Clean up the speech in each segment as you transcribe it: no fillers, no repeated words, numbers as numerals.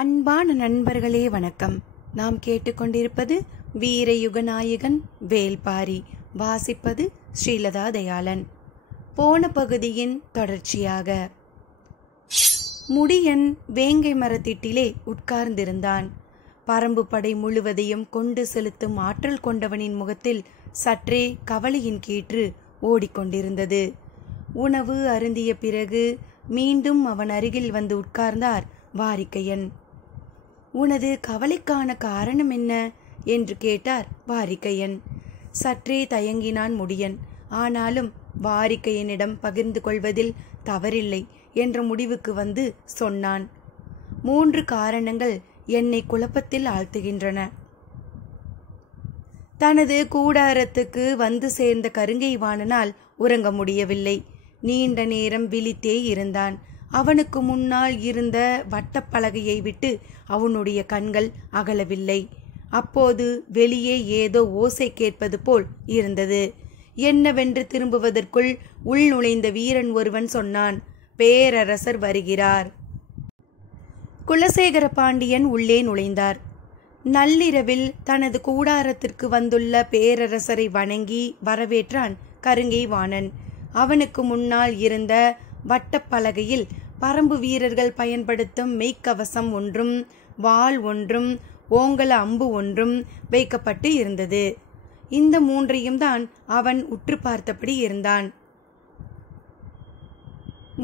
அன்பான நண்பர்களே வணக்கம். நாம் கேட்டுக்கொண்டிருப்பது வீரயுகநாயகன் வேல்பாரி. வாசிப்பது ஸ்ரீலதா தயாளன். போன பகுதியின் தொடர்ச்சியாக. முடியன் வேங்கை மரத்திட்டிலே உட்கார்ந்திருந்தான். பரம்பு படை முழுவதையும் கொண்டு செலுத்தும் ஆற்றல் கொண்டவனின் முகத்தில் சற்றே கவலையின் கீற்று ஓடிக்கொண்டிருந்தது. உணவு அருந்திய பிறகு மீண்டும் அவன் அருகில் வந்து உட்கார்ந்தார் வாரிக்கையன். உனது கவலைக்கான காரணம் என்ன என்று கேட்டார் வாரிக்கையன். சற்றே தயங்கினான் முடியன். ஆனாலும் வாரிக்கையனிடம் பகிர்ந்து கொள்வதில் தவறில்லை என்ற முடிவுக்கு வந்து சொன்னான். 3 காரணங்கள் என்னை குழப்பத்தில் ஆழ்த்துகின்றன. தனது கூடாரத்துக்கு வந்து சேர்ந்த கருங்கை வாணனால் உறங்க முடியவில்லை. நீண்ட நேரம் விழித்தே இருந்தான். அவனுக்கு முன்னால் இருந்த வட்டப்பலகையை விட்டு அவனுடைய கண்கள் அகலவில்லை. அப்போது வெளியே ஏதோ ஓசை கேட்பது போல் இருந்தது. என்னவென்று திரும்புவதற்குள் உள் நுழைந்த வீரன் ஒருவன் சொன்னான், பேரரசர் வருகிறார். குலசேகர பாண்டியன் உள்ளே நுழைந்தார். நள்ளிரவில் தனது கூடாரத்திற்கு வந்துள்ள பேரரசரை வணங்கி வரவேற்றான் கருங்கை வாணன். அவனுக்கு முன்னால் இருந்த வட்டப்பலகையில் பரம்பு வீரர்கள் பயன்படுத்தும் மெய்க்கவசம் ஒன்றும் வாள் ஒன்றும் ஓங்கல அம்பு ஒன்றும் வைக்கப்பட்டு இருந்தது. இந்த 3ஐயும் தான் அவன் உற்று பார்த்தபடி இருந்தான்.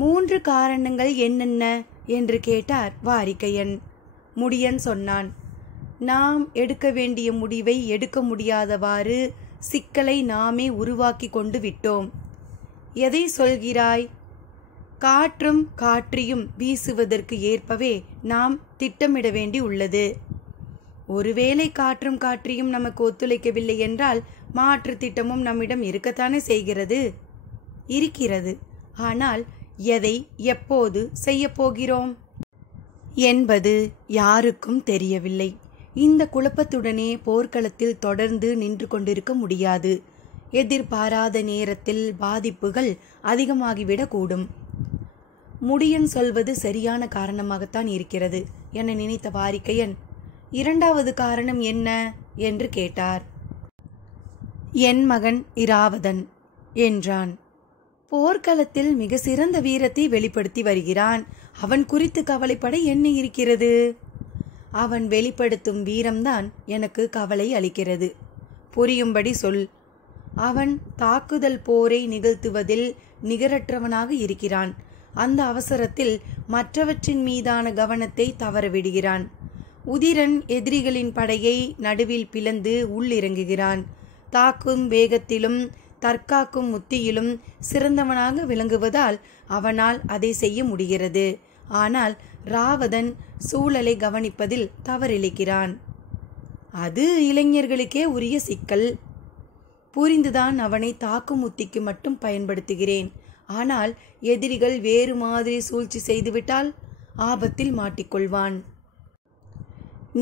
3 காரணங்கள் என்னென்ன என்று கேட்டார் வாரிக்கையன். முடியன் சொன்னான், நாம் எடுக்க வேண்டிய முடிவை எடுக்க முடியாதவாறு சிக்கலை நாமே உருவாக்கி கொண்டு விட்டோம். எதை சொல்கிறாய்? காற்றும் காற்றியும் வீசுவதற்கு ஏற்பவே நாம் திட்டமிட வேண்டி உள்ளது. ஒருவேளை காற்றும் காற்றியும் நமக்கு ஒத்துழைக்கவில்லை என்றால் மாற்று திட்டமும் நம்மிடம் இருக்கத்தானே செய்கிறது. இருக்கிறது. ஆனால் எதை எப்போது செய்ய போகிறோம் என்பது யாருக்கும் தெரியவில்லை. இந்த குழப்பத்துடனே போர்க்களத்தில் தொடர்ந்து நின்று கொண்டிருக்க முடியாது. எதிர்பாராத நேரத்தில் பாதிப்புகள் அதிகமாகிவிடக்கூடும். முடியன் சொல்வது சரியான காரணமாகத்தான் இருக்கிறது என நினைத்த வாரிக்கையன், 2வது காரணம் என்ன என்று கேட்டார். என் மகன் இராவதன் என்றான். போர்க்களத்தில் மிக சிறந்த வீரத்தை வெளிப்படுத்தி வருகிறான். அவன் குறித்து கவலைப்பட என்ன இருக்கிறது? அவன் வெளிப்படுத்தும் வீரம்தான் எனக்கு கவலை அளிக்கிறது. புரியும்படி சொல். அவன் தாக்குதல் போரை நிகழ்த்துவதில் நிகரற்றவனாக இருக்கிறான். அந்த அவசரத்தில் மற்றவற்றின் மீதான கவனத்தை தவறவிடுகிறான். உதிரன் எதிரிகளின் படையை நடுவில் பிளந்து உள்ளிறங்குகிறான். தாக்கும் வேகத்திலும் தற்காக்கும் உத்தியிலும் சிறந்தவனாக விளங்குவதால் அவனால் அதை செய்ய முடிகிறது. ஆனால் ராவதன் சூழலை கவனிப்பதில் தவறிழைக்கிறான். அது இளைஞர்களுக்கே உரிய சிக்கல். புரிந்துதான் அவனை தாக்கும் உத்திக்கு மட்டும் பயன்படுத்துகிறேன். ஆனால் எதிரிகள் வேறு மாதிரி சூழ்ச்சி செய்துவிட்டால் ஆபத்தில் மாட்டிக்கொள்வான்.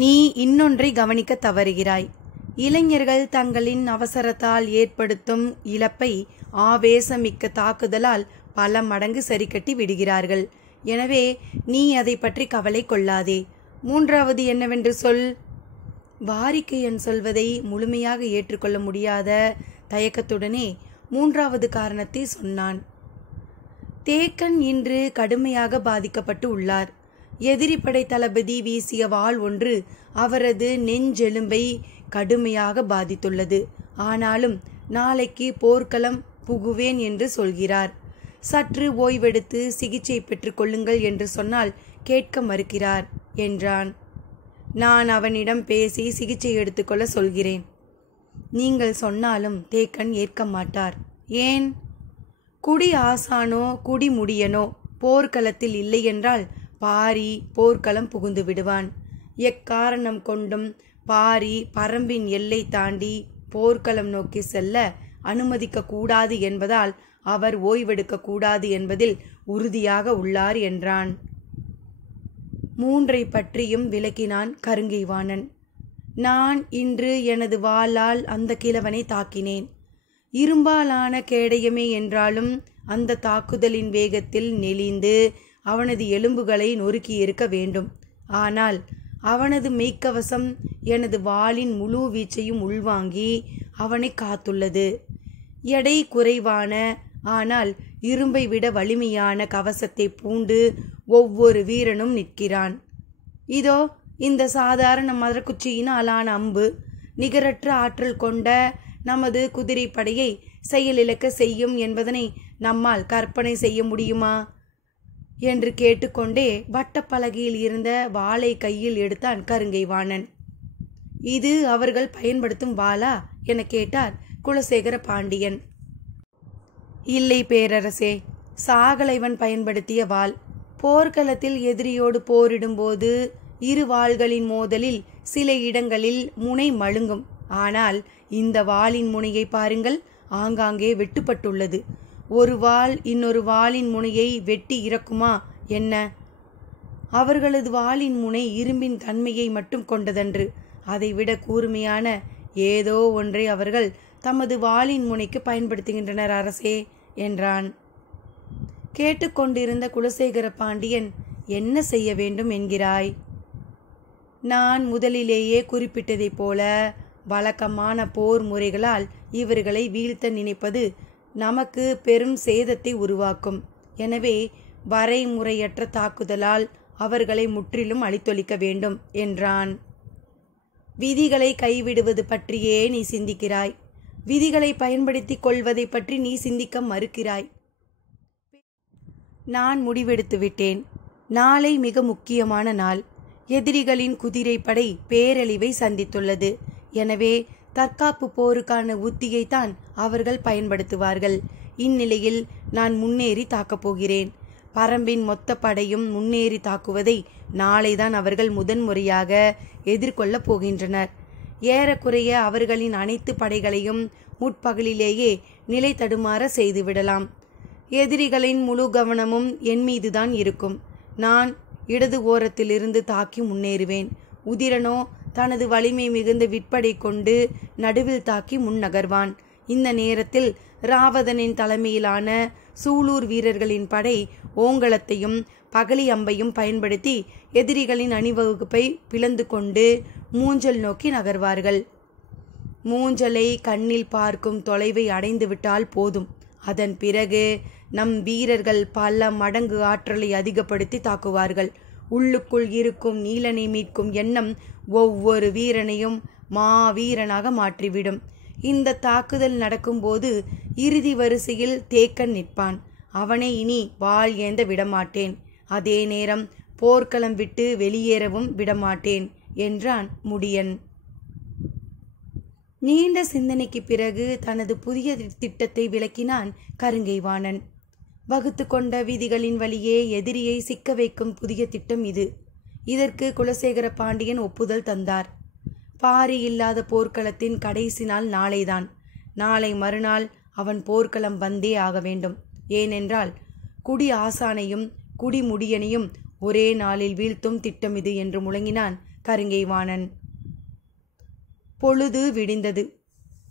நீ இன்னொன்றை கவனிக்க தவறுகிறாய். இளைஞர்கள் தங்களின் அவசரத்தால் ஏற்படுத்தும் இழப்பை ஆவேசமிக்க தாக்குதலால் பல மடங்கு சரிக்கட்டி விடுகிறார்கள். எனவே நீ அதை பற்றி கவலை கொள்ளாதே. 3வது என்னவென்று சொல். வாரிக்கையன் சொல்வதை முழுமையாக ஏற்றுக்கொள்ள முடியாத தயக்கத்துடனே 3வது காரணத்தை சொன்னான். தேக்கன் இன்று கடுமையாக பாதிக்கப்பட்டு உள்ளார். எதிரி படை தளபதி வீசிய வாள் ஒன்று அவரது நெஞ்செலும்பை கடுமையாக பாதித்துள்ளது. ஆனாலும் நாளைக்கு போர்க்களம் புகுவேன் என்று சொல்கிறார். சற்று ஓய்வெடுத்து சிகிச்சை பெற்று கொள்ளுங்கள் என்று சொன்னால் கேட்க மறுக்கிறார் என்றான். நான் அவனிடம் பேசி சிகிச்சை எடுத்துக்கொள்ள சொல்கிறேன். நீங்கள் சொன்னாலும் தேக்கன் ஏற்க மாட்டார். ஏன்? குடி ஆசானோ குடி முடியனோ போர்க்களத்தில் இல்லை என்றால் பாரி போர்க்களம் புகுந்து விடுவான். எக்காரணம் கொண்டும் பாரி பரம்பின் எல்லை தாண்டி போர்க்களம் நோக்கி செல்ல அனுமதிக்க கூடாது என்பதால் அவர் ஓய்வெடுக்க கூடாது என்பதில் உறுதியாக உள்ளார் என்றான். 3ஐ பற்றியும் விளக்கினான் கருங்கை வாணன். நான் இன்று எனது வாளால் அந்த கிழவனை தாக்கினேன். இரும்பாலான கேடயமே என்றாலும் அந்த தாக்குதலின் வேகத்தில் நெளிந்து அவனது எலும்புகளை நொறுக்கி இருக்க வேண்டும். ஆனால் அவனது மெய்க்கவசம் எனது வாளின் முழு வீச்சையும் உள்வாங்கி அவனை காத்துள்ளது. எடை குறைவான ஆனால் இரும்பை விட வலிமையான கவசத்தை பூண்டு ஒவ்வொரு வீரனும் நிற்கிறான். இதோ இந்த சாதாரண மரக்குச்சியினாலான அம்பு நிகரற்ற ஆற்றல் கொண்ட நமது குதிரைப்படையை செயலிழக்க செய்யும் என்பதனை நம்மால் கற்பனை செய்ய முடியுமா என்று கேட்டுக்கொண்டே வட்டப்பலகையில் இருந்த வாளை கையில் எடுத்தான் கருங்கை வாணன். இது அவர்கள் பயன்படுத்தும் வாளா என கேட்டார் குலசேகர பாண்டியன். இல்லை பேரரசே, சாகலைவன் பயன்படுத்திய வாள். போர்க்களத்தில் எதிரியோடு போரிடும்போது இரு வாள்களின் மோதலில் சில இடங்களில் முனை மழுங்கும். ஆனால் இந்த வாளின் முனையை பாருங்கள், ஆங்காங்கே வெட்டுப்பட்டுள்ளது. ஒரு வாள் இன்னொரு வாளின் முனையை வெட்டி இறக்குமா என்ன? அவர்களது வாளின் முனை இரும்பின் தன்மையை மட்டும் கொண்டதன்று, அதைவிட கூர்மையான ஏதோ ஒன்றை அவர்கள் தமது வாளின் முனைக்கு பயன்படுத்துகின்றனர் அரசே என்றான். கேட்டுக்கொண்டிருந்த குலசேகர பாண்டியன், என்ன செய்ய வேண்டும் என்கிறாய்? நான் முதலிலேயே குறிப்பிட்டதைப் போல வழக்கமான போர் முறைகளால் இவர்களை வீழ்த்த நினைப்பது நமக்கு பெரும் சேதத்தை உருவாக்கும். எனவே வரைமுறையற்ற தாக்குதலால் அவர்களை முற்றிலும் அழித்தொழிக்க வேண்டும் என்றான். விதிகளை கைவிடுவது பற்றியே நீ சிந்திக்கிறாய். விதிகளை பயன்படுத்தி கொள்வதை பற்றி நீ சிந்திக்க மறுக்கிறாய். நான் முடிவெடுத்து விட்டேன். நாளை மிக முக்கியமான நாள். எதிரிகளின் குதிரைப்படை பேரழிவை சந்தித்துள்ளது. எனவே தற்காப்பு போருக்கான உத்தியைத்தான் அவர்கள் பயன்படுத்துவார்கள். இந்நிலையில் நான் முன்னேறி தாக்கப் போகிறேன். பரம்பின் மொத்த படையும் முன்னேறி தாக்குவதை நாளைதான் அவர்கள் முதன்முறையாக எதிர்கொள்ளப் போகின்றனர். ஏறக்குறைய அவர்களின் அனைத்து படைகளையும் முற்பகலிலேயே நிலை தடுமாற செய்துவிடலாம். எதிரிகளின் முழு கவனமும் என் மீதுதான் இருக்கும். நான் இடது ஓரத்திலிருந்து தாக்கி முன்னேறுவேன். உதிரனோ தனது வலிமை மிகுந்த விற்படை கொண்டு நடுவில் தாக்கி முன்னகர்வான். இந்த நேரத்தில் ராவதனின் தலைமையிலான சூலூர் வீரர்களின் படை ஓங்கலத்தையும் பகலி அம்பையும் பயன்படுத்தி எதிரிகளின் அணிவகுப்பை பிளந்து கொண்டு மூஞ்சல் நோக்கி நகர்வார்கள். மூஞ்சலை கண்ணில் பார்க்கும் தொலைவை அடைந்துவிட்டால் போதும். அதன் பிறகு நம் வீரர்கள் பல மடங்கு ஆற்றலை அதிகப்படுத்தி தாக்குவார்கள். உள்ளுக்குள் இருக்கும் நீலனை மீட்கும் எண்ணம் ஒவ்வொரு வீரனையும் மாவீரனாக மாற்றிவிடும். இந்த தாக்குதல் நடக்கும்போது இறுதி வரிசையில் தேக்கன் நிற்பான். அவனை இனி வாள் ஏந்த விடமாட்டேன். அதே நேரம் போர்க்களம் விட்டு வெளியேறவும் விடமாட்டேன் என்றான் முடியன். நீண்ட சிந்தனைக்கு பிறகு தனது புதிய திட்டத்தை விளக்கினான் கருங்கை வாணன். வகுத்து கொண்ட விதிகளின் வழியே எதிரியை சிக்க வைக்கும் புதிய திட்டம் இது. இதற்கு குலசேகர பாண்டியன் ஒப்புதல் தந்தார். பாரி இல்லாத போர்க்களத்தின் கடைசி நாள் நாளைதான். நாளை மறுநாள் அவன் போர்க்களம் வந்தே ஆக வேண்டும். ஏனென்றால் குடி ஆசானையும் குடிமுடியனையும் ஒரே நாளில் வீழ்த்தும் திட்டம் இது என்று முழங்கினான் கருங்கை வாணன். பொழுது விடிந்தது.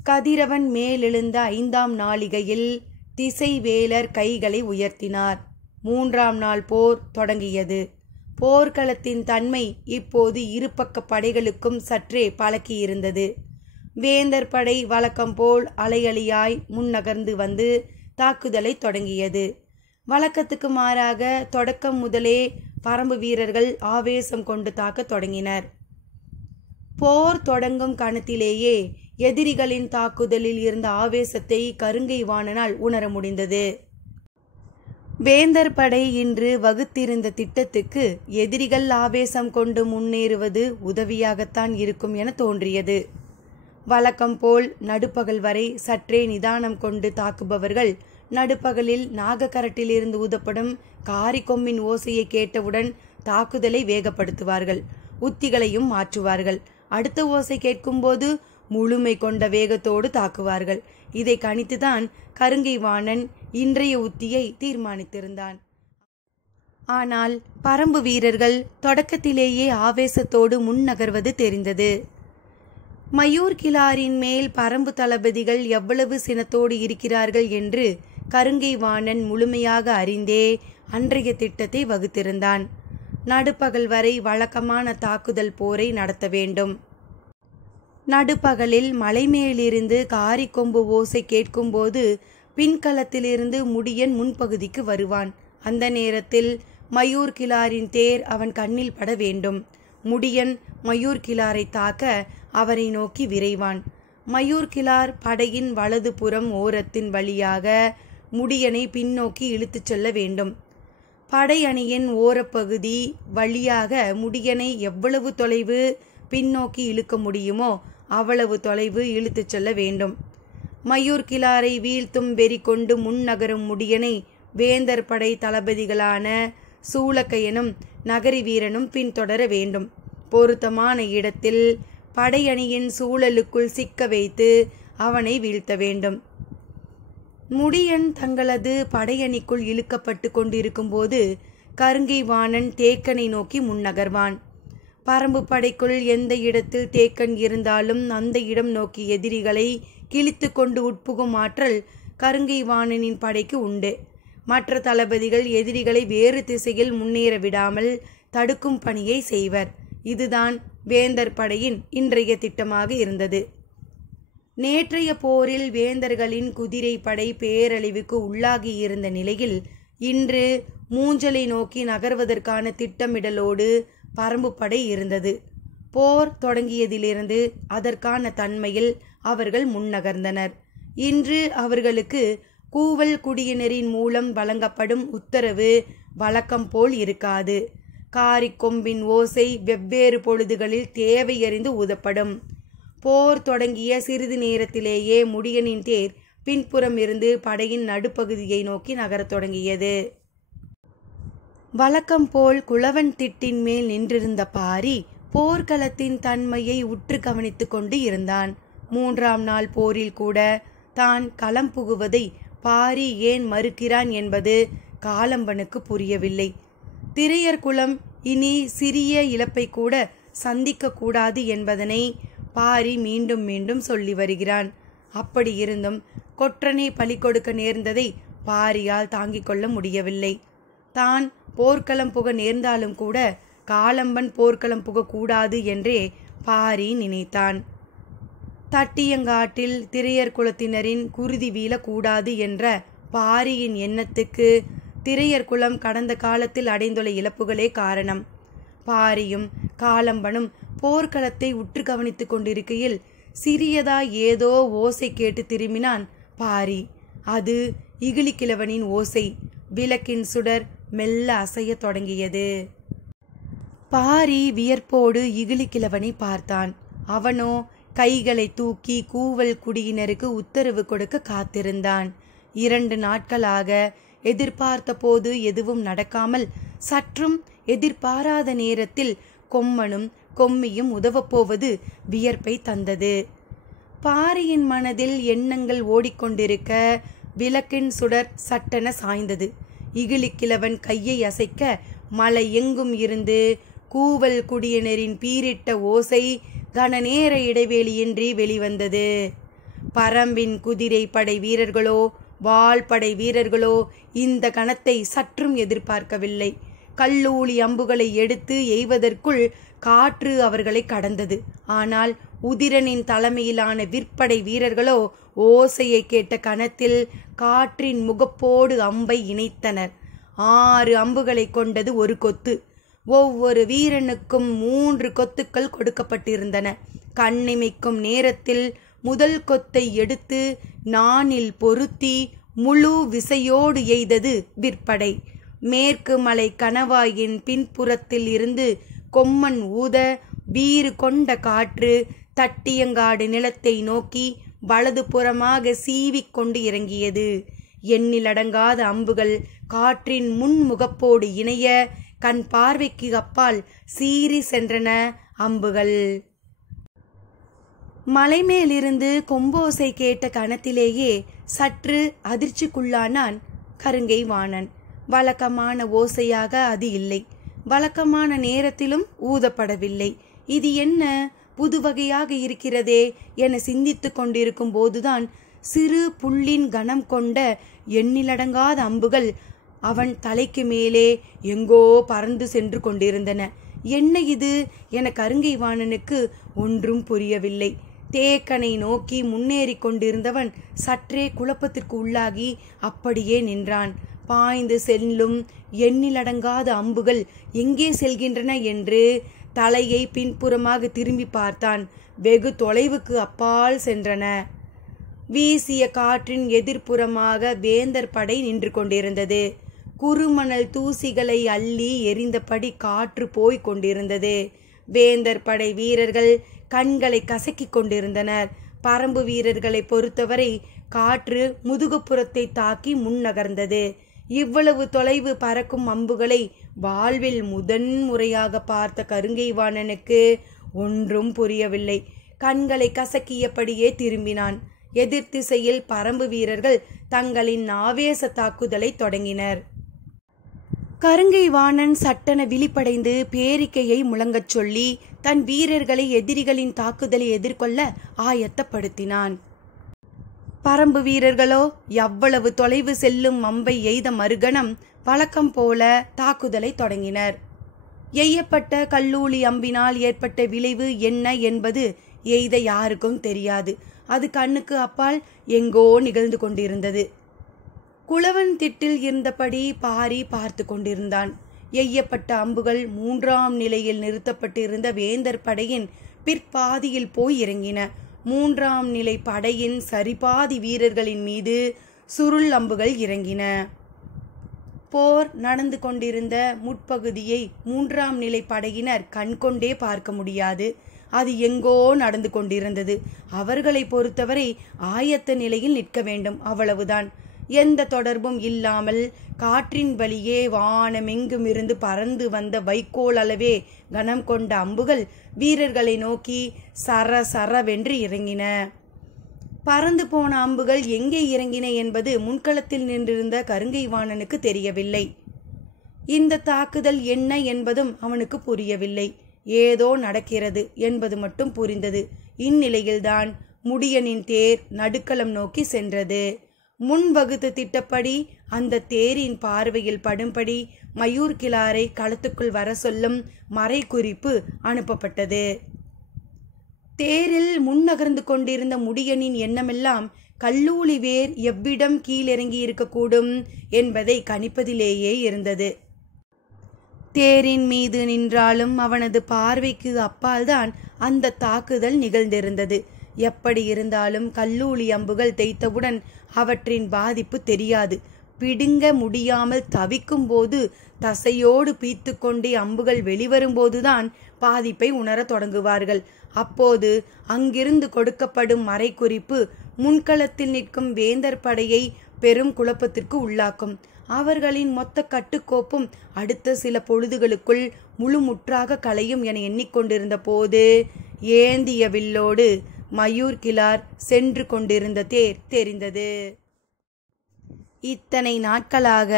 கதிரவன் மேலெழுந்த 5ஆம் நாளிகையில் திசைவேலர் கைகளை உயர்த்தினார். 3ஆம் நாள் போர் தொடங்கியது. போர்க்களத்தின் தன்மை இப்போது இருபக்க படைகளுக்கும் சற்றே பழக்கியிருந்தது. வேந்தர் படை வழக்கம் போல் அலையலியாய் முன்னகர்ந்து வந்து தாக்குதலை தொடங்கியது. வழக்கத்துக்கு மாறாக தொடக்கம் முதலே பரம்பு வீரர்கள் ஆவேசம் கொண்டு தாக்கத் தொடங்கினர். போர் தொடங்கும் கணத்திலேயே எதிரிகளின் தாக்குதலில் இருந்த ஆவேசத்தை கருங்கை வாணனால் உணர முடிந்தது. வேந்தர் படை இன்று வகுத்திருந்த திட்டத்துக்கு எதிரிகள் ஆவேசம் கொண்டு முன்னேறுவது உதவியாகத்தான் இருக்கும் என தோன்றியது. வழக்கம் போல் நடுப்பகல் வரை சற்றே நிதானம் கொண்டு தாக்குபவர்கள் நடுப்பகலில் நாகக்கரட்டிலிருந்து ஊதப்படும் காரிக்கொம்பின் ஓசையை கேட்டவுடன் தாக்குதலை வேகப்படுத்துவார்கள். உத்திகளையும் மாற்றுவார்கள். அடுத்த ஓசை கேட்கும்போது முழுமை கொண்ட வேகத்தோடு தாக்குவார்கள். இதை கணித்துதான் கருங்கை வாணன் இன்றைய உத்தியை தீர்மானித்திருந்தான். ஆனால் பரம்பு வீரர்கள் தொடக்கத்திலேயே ஆவேசத்தோடு முன்னகர்வது தெரிந்தது. மயூர் கிளாரின் மேல் பரம்பு தளபதிகள் எவ்வளவு சினத்தோடு இருக்கிறார்கள் என்று கருங்கை வாணன் முழுமையாக அறிந்தே அன்றைய திட்டத்தை வகுத்திருந்தான். நடுப்பகல் வரை வழக்கமான தாக்குதல் போரை நடத்த வேண்டும். நடுப்பகலில் மலைமேலிருந்து காரிக்கொம்பு ஓசை கேட்கும்போது பின்களத்திலிருந்து முடியன் முன்பகுதிக்கு வருவான். அந்த நேரத்தில் மயூர் கிளாரின் தேர் அவன் கண்ணில் பட வேண்டும். முடியன் மயூர் கிளாரை தாக்க அவரை நோக்கி விரைவான். மயூர் கிளார் படையின் வலது புறம் ஓரத்தின் வழியாக முடியனை பின்னோக்கி இழுத்துச் செல்ல வேண்டும். படையணியின் ஓரப்பகுதி வழியாக முடியனை எவ்வளவு தொலைவு பின்னோக்கி இழுக்க முடியுமோ அவ்வளவு தொலைவு இழுத்துச் செல்ல வேண்டும். மயூர் கிளாரை வீழ்த்தும் வெறி கொண்டு முன்னகரும் முடியனை வேந்தர் படை தளபதிகளான சூலக்கையனும் நகரி வீரனும் பின்தொடர வேண்டும். பொருத்தமான இடத்தில் படையணியின் சூழலுக்குள் சிக்க வைத்து அவனை வீழ்த்த வேண்டும். முடியன் தங்களது படையணிக்குள் இழுக்கப்பட்டு கொண்டிருக்கும் போது கருங்கை வாணன் தேக்கனை நோக்கி முன்னகர்வான். பரம்பு படைக்குள் எந்த இடத்தில் தேக்கன் இருந்தாலும் அந்த இடம் நோக்கி எதிரிகளை கிழித்து கொண்டு உட்புகும் ஆற்றல் கருங்கை வாணனின் படைக்கு உண்டு. மற்ற தளபதிகள் எதிரிகளை வேறு திசையில் முன்னேற விடாமல் தடுக்கும் பணியை செய்வர். இதுதான் வேந்தர் படையின் இன்றைய திட்டமாக இருந்தது. நேற்றைய போரில் வேந்தர்களின் குதிரை படை பேரழிவுக்கு உள்ளாகி இருந்த நிலையில் இன்று மூஞ்சலை நோக்கி நகர்வதற்கான திட்டமிடலோடு பரம்பு படை இருந்தது. போர் தொடங்கியதிலிருந்து அதற்கான தன்மையில் அவர்கள் முன்னகர்ந்தனர். இன்று அவர்களுக்கு கூவல் குடியினரின் மூலம் வழங்கப்படும் உத்தரவு வழக்கம் போல் இருக்காது. காரிக்கொம்பின் ஓசை வெவ்வேறு பொழுதுகளில் தேவையறிந்து ஊதப்படும். போர் தொடங்கிய சிறிது நேரத்திலேயே முடியனின் தேர் பின்புறம் இருந்து படையின் நடுப்பகுதியை நோக்கி நகரத் தொடங்கியது. வழக்கம் போல் குளவன் திட்டின் மேல் நின்றிருந்த பாரி போர்க்களத்தின் தன்மையை உற்று கவனித்து கொண்டு இருந்தான். 3ஆம் நாள் போரில் கூட தான் களம் புகுவதை பாரி ஏன் மறுக்கிறான் என்பது காலம்பனுக்கு புரியவில்லை. திரையர் குலம் இனி சிறிய இழப்பை கூட சந்திக்க கூடாது என்பதனை பாரி மீண்டும் மீண்டும் சொல்லி வருகிறான். அப்படி இருந்தும் கொற்றனை பலி கொடுக்க நேர்ந்ததை பாரியால் தாங்கிக் கொள்ள முடியவில்லை. தான் போர்க்களம் புக நேர்ந்தாலும் கூட காலம்பன் போர்க்களம் புகக்கூடாது என்றே பாரி நினைத்தான். தட்டியங்காட்டில் திரையர் குலத்தினரின் குருதி வீழக்கூடாது என்ற பாரியின் எண்ணத்துக்கு திரையர் குலம் கடந்த காலத்தில் அடைந்துள்ள இழப்புகளே காரணம். பாரியும் காலம்பனும் போர்க்களத்தை உற்று கவனித்துக் கொண்டிருக்கையில் சிறியதாய் ஏதோ ஓசை கேட்டு திரும்பினான் பாரி. அது இகிலிக்கிழவனின் ஓசை. விளக்கின் சுடர் மெல்ல அசைய தொடங்கியது. பாரி வியர்ப்போடு இகிலிக்கிழவனை பார்த்தான். அவனோ கைகளை தூக்கி கூவல் குடியினருக்கு உத்தரவு கொடுக்க காத்திருந்தான். 2 நாட்களாக எதிர்பார்த்த போது எதுவும் நடக்காமல் சற்றும் எதிர்பாராத நேரத்தில் கொம்மனும் கொம்மியும் உதவப்போவது வியர்ப்பை தந்தது. பாரியின் மனதில் எண்ணங்கள் ஓடிக்கொண்டிருக்க விளக்கின் சுடர் சட்டென சாய்ந்தது. இகிலிக்கிழவன் கையை அசைக்க மலை எங்கும் இருந்து கூவல் குடியினரின் பீரிட்ட ஓசை கனநேர இடைவெளியின்றி வெளிவந்தது. பரம்பின் குதிரை படை வீரர்களோ வாள்படை வீரர்களோ இந்த கணத்தை சற்றும் எதிர்பார்க்கவில்லை. கல்லூளி அம்புகளை எடுத்து எய்வதற்குள் காற்று அவர்களை கடந்தது. ஆனால் உதிரனின் தலைமையிலான விற்படை வீரர்களோ ஓசையை கேட்ட கணத்தில் காற்றின் முகப்போடு அம்பை இணைத்தனர். 6 அம்புகளை கொண்டது ஒரு கொத்து. ஒவ்வொரு வீரனுக்கும் 3 கொத்துக்கள் கொடுக்கப்பட்டிருந்தன. கண்ணிமைக்கும் நேரத்தில் முதல் கொத்தை எடுத்து நானில் பொருத்தி முழு விசையோடு எய்தது விற்படை. மேற்கு மலை கணவாயின் பின்புறத்தில் இருந்து கொம்மன் ஊத வீறு கொண்ட காற்று தட்டியங்காடு நிலத்தை நோக்கி வலது புறமாக சீவிக்கொண்டு இறங்கியது. எண்ணிலடங்காத அம்புகள் காற்றின் முன்முகப்போடு இணைய கண் பார்வைக்கு அப்பால் சீறி சென்றன அம்புகள். மலைமேலிருந்து கொம்போசை கேட்ட கணத்திலேயே சற்று அதிர்ச்சிக்குள்ளானான் கருங்கை வாணன். வழக்கமான ஓசையாக அது இல்லை. வழக்கமான நேரத்திலும் ஊதப்படவில்லை. இது என்ன புது வகையாக இருக்கிறதே என சிந்தித்து கொண்டிருக்கும் போதுதான் சிறு புல்லின் கனம் கொண்ட எண்ணிலடங்காத அம்புகள் அவன் தலைக்கு மேலே எங்கோ பறந்து சென்று கொண்டிருந்தன. என்ன இது என கருங்கை வாணனுக்கு ஒன்றும் புரியவில்லை. தேக்கனை நோக்கி முன்னேறி கொண்டிருந்தவன் சற்றே குழப்பத்திற்கு உள்ளாகி அப்படியே நின்றான். பாய்ந்து செல்லும் எண்ணிலடங்காத அம்புகள் எங்கே செல்கின்றன என்று தலையை பின்புறமாக திரும்பி பார்த்தான். வெகு தொலைவுக்கு அப்பால் சென்றன. வீசிய காற்றின் எதிர்ப்புறமாக வேந்தர் படை நின்று கொண்டிருந்தது. குறுமணல் தூசிகளை அள்ளி எரிந்தபடி காற்று போய்க் கொண்டிருந்தது. வேந்தர் படை வீரர்கள் கண்களை கசக்கிக் கொண்டிருந்தனர். பரம்பு வீரர்களை பொறுத்தவரை காற்று முதுகுப்புறத்தை தாக்கி முன்னகர்ந்தது. இவ்வளவு தொலைவு பறக்கும் அம்புகளை வாழ்வில் முதன்முறையாக பார்த்த கருங்கை வாணனுக்கு ஒன்றும் புரியவில்லை. கண்களை கசக்கியபடியே திரும்பினான். எதிர் திசையில் பரம்பு வீரர்கள் தங்களின் ஆவேச தாக்குதலை தொடங்கினர். கருங்கை வாணன் சட்டென விழிப்படைந்து பேரிக்கையை முழங்கச் சொல்லி தன் வீரர்களை எதிரிகளின் தாக்குதலை எதிர்கொள்ள ஆயத்தப்படுத்தினான். பரம்பு வீரர்களோ எவ்வளவு தொலைவு செல்லும் அம்பை எய்த மறுகணம் வழக்கம் போல தாக்குதலை தொடங்கினர். எய்யப்பட்ட கல்லூலி அம்பினால் ஏற்பட்ட விளைவு என்ன என்பது எய்த யாருக்கும் தெரியாது. அது கண்ணுக்கு அப்பால் எங்கோ நிகழ்ந்து கொண்டிருந்தது. குளவன் திட்டில் இருந்தபடி பாரி பார்த்து கொண்டிருந்தான். எய்யப்பட்ட அம்புகள் 3ஆம் நிலையில் நிறுத்தப்பட்டிருந்த வேந்தர் படையின் பிற்பாதியில் போய் இறங்கின. 3ஆம் நிலை படையின் சரிபாதி வீரர்களின் மீது சுருள் அம்புகள் இறங்கின. போர் நடந்து கொண்டிருந்த முற்பகுதியை 3ஆம் நிலை படையினர் கண்கொண்டே பார்க்க முடியாது. அது எங்கோ நடந்து கொண்டிருந்தது. அவர்களை பொறுத்தவரை ஆயத்த நிலையில் நிற்க வேண்டும், அவ்வளவுதான். எந்த தொடர்பும் இல்லாமல் காற்றின் வழியே வானமெங்குமிருந்து பறந்து வந்த வைக்கோல் அளவே கனம் கொண்ட அம்புகள் வீரர்களை நோக்கி சர சரவென்று இறங்கின. பறந்து போன அம்புகள் எங்கே இறங்கின என்பது முன்களத்தில் நின்றிருந்த கருங்கை வாணனுக்கு தெரியவில்லை. இந்த தாக்குதல் என்ன என்பதும் அவனுக்கு புரியவில்லை. ஏதோ நடக்கிறது என்பது மட்டும் புரிந்தது. இந்நிலையில்தான் முடியனின் தேர் நடுக்களம் நோக்கி சென்றது. முன் வகுத்த திட்டப்படி அந்த தேரின் பார்வையில் படும்படி மயூர் கிளாரை களத்துக்குள் வர சொல்லும் மறை குறிப்பு அனுப்பப்பட்டது. தேரில் முன்னகர்ந்து கொண்டிருந்த முடியனின் எண்ணமெல்லாம் கல்லூலி வேர் எவ்விடம் கீழிறங்கி இருக்கக்கூடும் என்பதை கணிப்பதிலேயே இருந்தது. தேரின் மீது நின்றாலும் அவனது பார்வைக்கு அப்பால்தான் அந்த தாக்குதல் நிகழ்ந்திருந்தது. எப்படி இருந்தாலும் கல்லூலி அம்புகள் தேய்த்தவுடன் அவற்றின் பாதிப்பு தெரியாது. பிடுங்க முடியாமல் தவிக்கும் போது தசையோடு பீத்து கொண்டே அம்புகள் வெளிவரும்போதுதான் பாதிப்பை உணரத் தொடங்குவார்கள். அப்போது அங்கிருந்து கொடுக்கப்படும் மறைக்குறிப்பு முன்களத்தில் நிற்கும் வேந்தர் படையை பெரும் குழப்பத்திற்கு உள்ளாக்கும். அவர்களின் மொத்த கட்டுக்கோப்பும் அடுத்த சில பொழுதுகளுக்குள் முழுமுற்றாக கலையும் என எண்ணிக்கொண்டிருந்த போது ஏந்திய வில்லோடு மயூர் கிளார் சென்று கொண்டிருந்த தேர் தெரிந்தது. இத்தனை நாட்களாக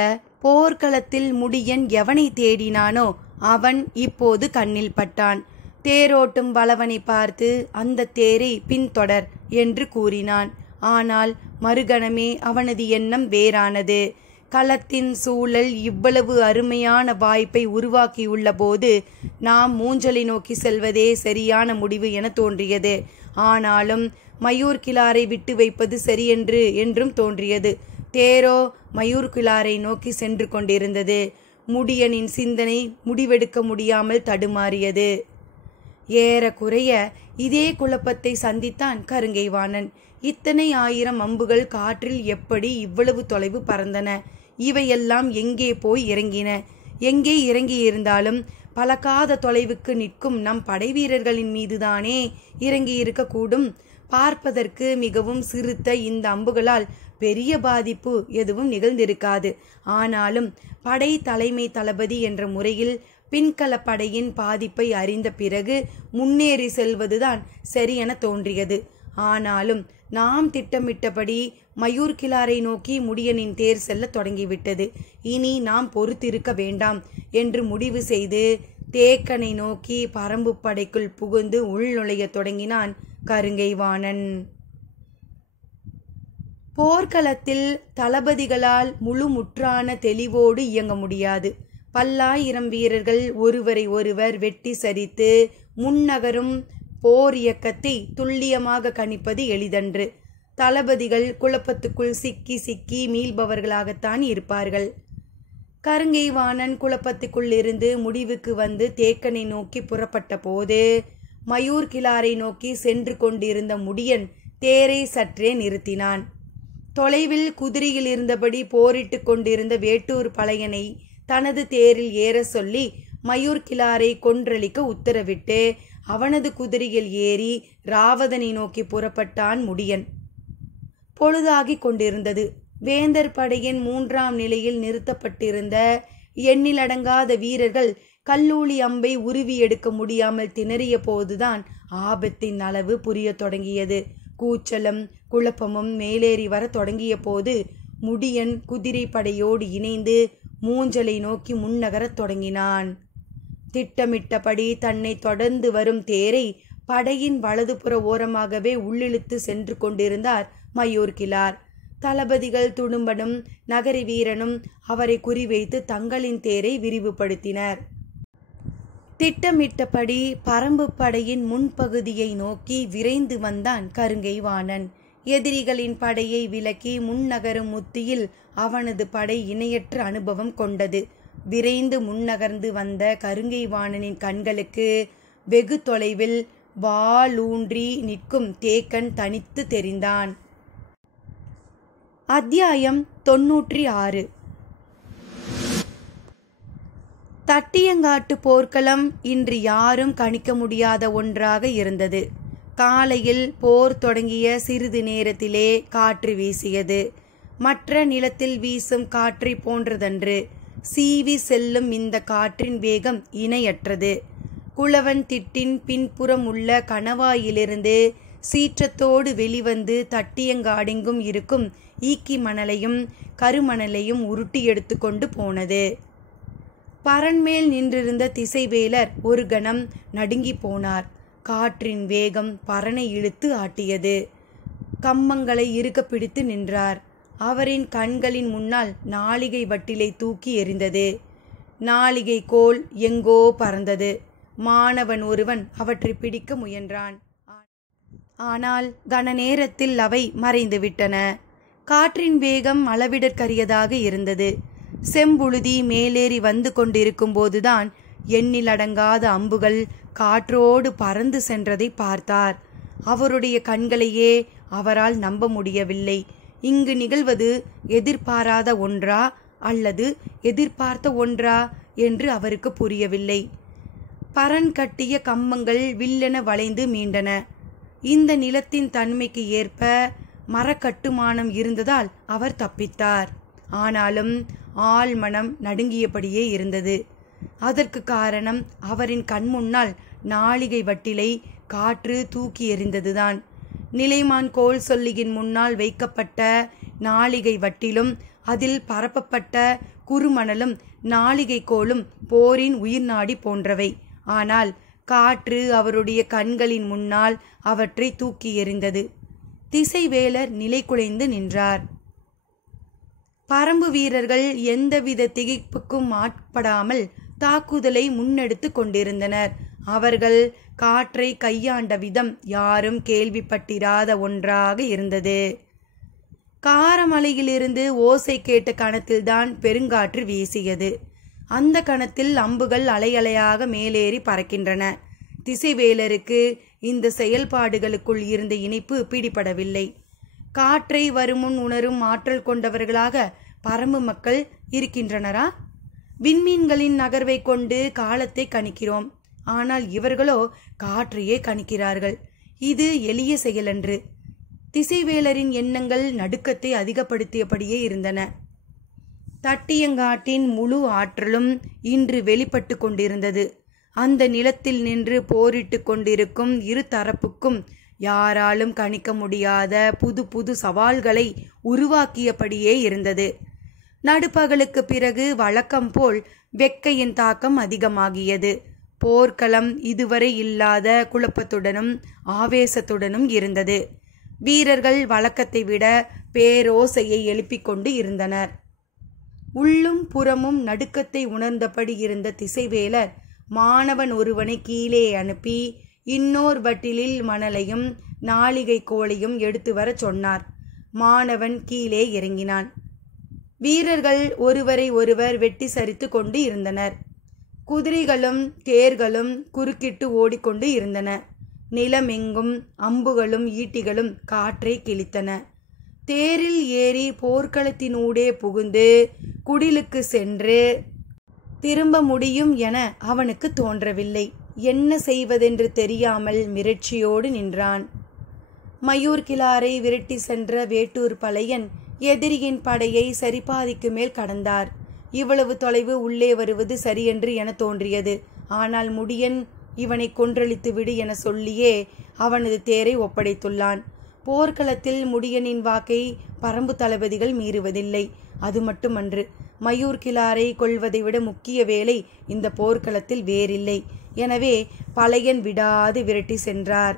போர்க்களத்தில் முடியன் எவனை தேடினானோ அவன் இப்போது கண்ணில் பட்டான். தேரோட்டும் வளவனை பார்த்து அந்த தேரை பின்தொடர் என்று கூறினான். ஆனால் மறுகணமே அவனது எண்ணம் வேறானது. களத்தின் சூழல் இவ்வளவு அருமையான வாய்ப்பை உருவாக்கியுள்ள போது நாம் மூஞ்சலை நோக்கி செல்வதே சரியான முடிவு என தோன்றியது. ஆனாலும் மயூர் கிளாரை விட்டு வைப்பது சரியென்று என்றும் தோன்றியது. தேரோ மயூர் கிளாரை நோக்கி சென்று கொண்டிருந்தது. முடியனின் சிந்தனை முடிவெடுக்க முடியாமல் தடுமாறியது. ஏறக்குறைய இதே குழப்பத்தை சந்தித்தான் கருங்கை வாணன். இத்தனை ஆயிரம் அம்புகள் காற்றில் எப்படி இவ்வளவு தொலைவு பறந்தன? இவையெல்லாம் எங்கே போய் இறங்கின? எங்கே இறங்கியிருந்தாலும் பலகாத தொலைவுக்கு நிற்கும் நம் படை வீரர்களின் மீதுதானே இறங்கியிருக்கக்கூடும். பார்ப்பதற்கு மிகவும் சிறுத்த இந்த அம்புகளால் பெரிய பாதிப்பு எதுவும் நிகழ்ந்திருக்காது. ஆனாலும் படை தலைமை தளபதி என்ற முறையில் பின்கள படையின் பாதிப்பை அறிந்த பிறகு முன்னேறி செல்வதுதான் சரியென தோன்றியது. ஆனாலும் நாம் திட்டமிட்டபடி மயூர் கிளாரை நோக்கி முடியனின் தேர் செல்ல தொடங்கிவிட்டது. இனி நாம் பொறுத்திருக்க வேண்டாம் என்று முடிவு செய்து தேக்கனை நோக்கி பரம்பு படைக்குள் புகுந்து உள்நுழைய தொடங்கினான் கருங்கை வாணன். போர்க்களத்தில் தளபதிகளால் முழுமுற்றான தெளிவோடு இயங்க முடியாது. பல்லாயிரம் வீரர்கள் ஒருவரை ஒருவர் வெட்டி சரித்து முன்னகரும் போர் இயக்கத்தை துல்லியமாக கணிப்பது எளிதன்று. தளபதிகள் குழப்பத்துக்குள் சிக்கி சிக்கி மீள்பவர்களாகத்தான் இருப்பார்கள். கருங்கை வாணன் குழப்பத்துக்குள்ளிருந்து முடிவுக்கு வந்து தேக்கனை நோக்கி புறப்பட்ட போது மயூர் கிளாரை நோக்கி சென்று கொண்டிருந்த முடியன் தேரை சற்றே நிறுத்தினான். தொலைவில் குதிரையில் இருந்தபடி போரிட்டு கொண்டிருந்த வேட்டூர் பழையனை தனது தேரில் ஏற சொல்லி மயூர் கிளாரை கொன்றளிக்க உத்தரவிட்டு அவனது குதிரையில் ஏறி ராவதனை நோக்கி புறப்பட்டான் முடியன். பொழுதாகி கொண்டிருந்தது. வேந்தர் படையின் 3ஆம் நிலையில் நிறுத்தப்பட்டிருந்த எண்ணிலடங்காத வீரர்கள் கல்லூலி அம்பை உருவி எடுக்க முடியாமல் திணறிய போதுதான் ஆபத்தின் அளவு புரிய தொடங்கியது. கூச்சலும் குழப்பமும் மேலேறி வர தொடங்கிய போது முடியன் குதிரை படையோடு இணைந்து மூஞ்சலை நோக்கி முன்னகரத் தொடங்கினான். திட்டமிட்டபடி தன்னை தொடர்ந்து வரும் தேரை படையின் வலதுபுற ஓரமாகவே உள்ளிழுத்து சென்று கொண்டிருந்தார் மயூர் கிளார். தளபதிகள் துடும்பனும் நகரி வீரனும் அவரை குறிவைத்து தங்களின் தேரை விரிவுபடுத்தினர். திட்டமிட்டபடி பரம்பு படையின் முன்பகுதியை நோக்கி விரைந்து வந்தான் கருங்கை வாணன். எதிரிகளின் படையை விலக்கி முன்னகரும் உத்தியில் அவனது படை இணையற்ற அனுபவம் கொண்டது. விரைந்து முன்னகர்ந்து வந்த கருங்கை வாணனின் கண்களுக்கு வெகு தொலைவில் வாளூன்றி நிற்கும் தேக்கன் தனித்து தெரிந்தான். அத்தியாயம் 96. தட்டியங்காட்டு போர்க்களம் இன்று யாரும் கணிக்க முடியாத ஒன்றாக இருந்தது. காலையில் போர் தொடங்கிய சிறிது நேரத்திலே காற்று வீசியது. மற்ற நிலத்தில் வீசும் காற்றை போன்றதன்று. சீவி செல்லும் இந்த காற்றின் வேகம் இணையற்றது. குளவன் திட்டின் பின்புறம் உள்ள கணவாயிலிருந்து சீற்றத்தோடு வெளிவந்து தட்டியங்காடெங்கும் இருக்கும் ஈக்கி மணலையும் கருமணலையும் உருட்டி எடுத்து கொண்டு போனது. பரன்மேல் நின்றிருந்த திசைவேலர் ஒரு கணம் நடுங்கி போனார். காற்றின் வேகம் பரனை இழுத்து ஆட்டியது. கம்மங்களை இறுக பிடித்து நின்றார். அவரின் கண்களின் முன்னால் நாளிகை வட்டிலை தூக்கி எறிந்தது. நாளிகை கோல் எங்கோ பறந்தது. மாணவன் ஒருவன் அவற்றை பிடிக்க முயன்றான். ஆனால் கன நேரத்தில் அவை மறைந்துவிட்டன. காற்றின் வேகம் அளவிடற்கரியதாக இருந்தது. செம்புழுதி மேலேறி வந்து கொண்டிருக்கும் போதுதான் எண்ணிலடங்காத அம்புகள் காற்றோடு பறந்து சென்றதை பார்த்தார். அவருடைய கண்களையே அவரால் நம்ப முடியவில்லை. இங்கு நிகழ்வது எதிர்பாராத ஒன்றா அல்லது எதிர்பார்த்த ஒன்றா என்று அவருக்கு புரியவில்லை. பரன் கட்டிய கம்மங்கள் வில்லென வளைந்து மீண்டன. இந்த நிலத்தின் தன்மைக்கு ஏற்ப மரக்கட்டுமானம் இருந்ததால் அவர் தப்பித்தார். ஆனாலும் ஆழ்மனம் நடுங்கியபடியே இருந்தது. அதற்கு காரணம் அவரின் கண்முன்னால் நாளிகை வட்டிலை காற்று தூக்கி எறிந்ததுதான். நிலைமான் கோல் சொல்லியின் முன்னால் வைக்கப்பட்ட நாளிகை வட்டிலும் அதில் பரப்பப்பட்ட குறுமணலும் நாளிகை கோலும் போரின் உயிர்நாடி போன்றவை. ஆனால் காற்று அவருடைய கண்களின் முன்னால் அவற்றை தூக்கி எறிந்தது. திசைவேலர் நிலை குலைந்து நின்றார். பரம்பு வீரர்கள் எந்தவித திகைப்புக்கும் ஆட்படாமல் தாக்குதலை முன்னெடுத்து கொண்டிருந்தனர். அவர்கள் காற்றை கையாண்ட விதம் யாரும் கேள்விப்பட்டிராத ஒன்றாக இருந்தது. காரமலையிலிருந்து ஓசை கேட்ட கணத்தில்தான் பெருங்காற்று வீசியது. அந்த கணத்தில் அம்புகள் அலையலையாக மேலேறி பறக்கின்றன. திசைவேலருக்கு இந்த செயல்பாடுகளுக்குள் இருந்த இணைப்பு பிடிபடவில்லை. காற்றை வருமுன் உணரும் ஆற்றல் கொண்டவர்களாக பரம்பு மக்கள் இருக்கின்றனரா? விண்மீன்களின் நகர்வை கொண்டு காலத்தை கணிக்கிறோம். ஆனால் இவர்களோ காற்றையே கணிக்கிறார்கள். இது எளிய செயலன்று. திசைவேலரின் எண்ணங்கள் நடுக்கத்தை அதிகப்படுத்தியபடியே இருந்தன. தட்டியங்காட்டின் முழு ஆற்றலும் இன்று வெளிப்பட்டு கொண்டிருந்தது. அந்த நிலத்தில் நின்று போரிட்டு கொண்டிருக்கும் இரு தரப்புக்கும் யாராலும் கணிக்க முடியாத புது புது சவால்களை உருவாக்கியபடியே இருந்தது. நடுப்பகலுக்கு பிறகு வழக்கம் போல் வெக்கையின் தாக்கம் அதிகமாகியது. போர்க்களம் இதுவரை இல்லாத குழப்பத்துடனும் ஆவேசத்துடனும் இருந்தது. வீரர்கள் வழக்கத்தை விட பேரோசையை எழுப்பிக் கொண்டு இருந்தனர். உள்ளும் புறமும் நடுக்கத்தை உணர்ந்தபடி இருந்த திசைவேலர் மாணவன் ஒருவனை கீழே அனுப்பி இன்னோர் வட்டிலில் மணலையும் நாளிகை கோலையும் எடுத்து வர சொன்னார். மாணவன் கீழே இறங்கினான். வீரர்கள் ஒருவரை ஒருவர் வெட்டி சரித்து கொண்டு இருந்தனர். குதிரைகளும் தேர்களும் குறுக்கிட்டு ஓடிக்கொண்டு இருந்தன. நிலமெங்கும் அம்புகளும் ஈட்டிகளும் காற்றை கிழித்தன. தேரில் ஏறி போர்க்களத்தினூடே புகுந்து குடிலுக்கு சென்று திரும்ப முடியும் என அவனுக்கு தோன்றவில்லை. என்ன செய்வதென்று தெரியாமல் மிரட்சியோடு நின்றான். மயூர்கிழாரை விரட்டி சென்ற வேட்டூர் பழையன் எதிரியின் படையை சரிபாதிக்கு மேல் கடந்தார். இவ்வளவு தொலைவு உள்ளே வருவது சரியென்று என தோன்றியது. ஆனால் முடியன் இவனை கொன்றளித்து விடு என சொல்லியே அவனது தேரை ஒப்படைத்துள்ளான். போர்க்களத்தில் முடியனின் வாக்கை பரம்பு தளபதிகள் மீறுவதில்லை. அது மட்டுமன்று, மயூர்கிழாரை கொள்வதை விட முக்கிய வேலை இந்த போர்க்களத்தில் வேறில்லை. எனவே பழையன் விடாது விரட்டி சென்றார்.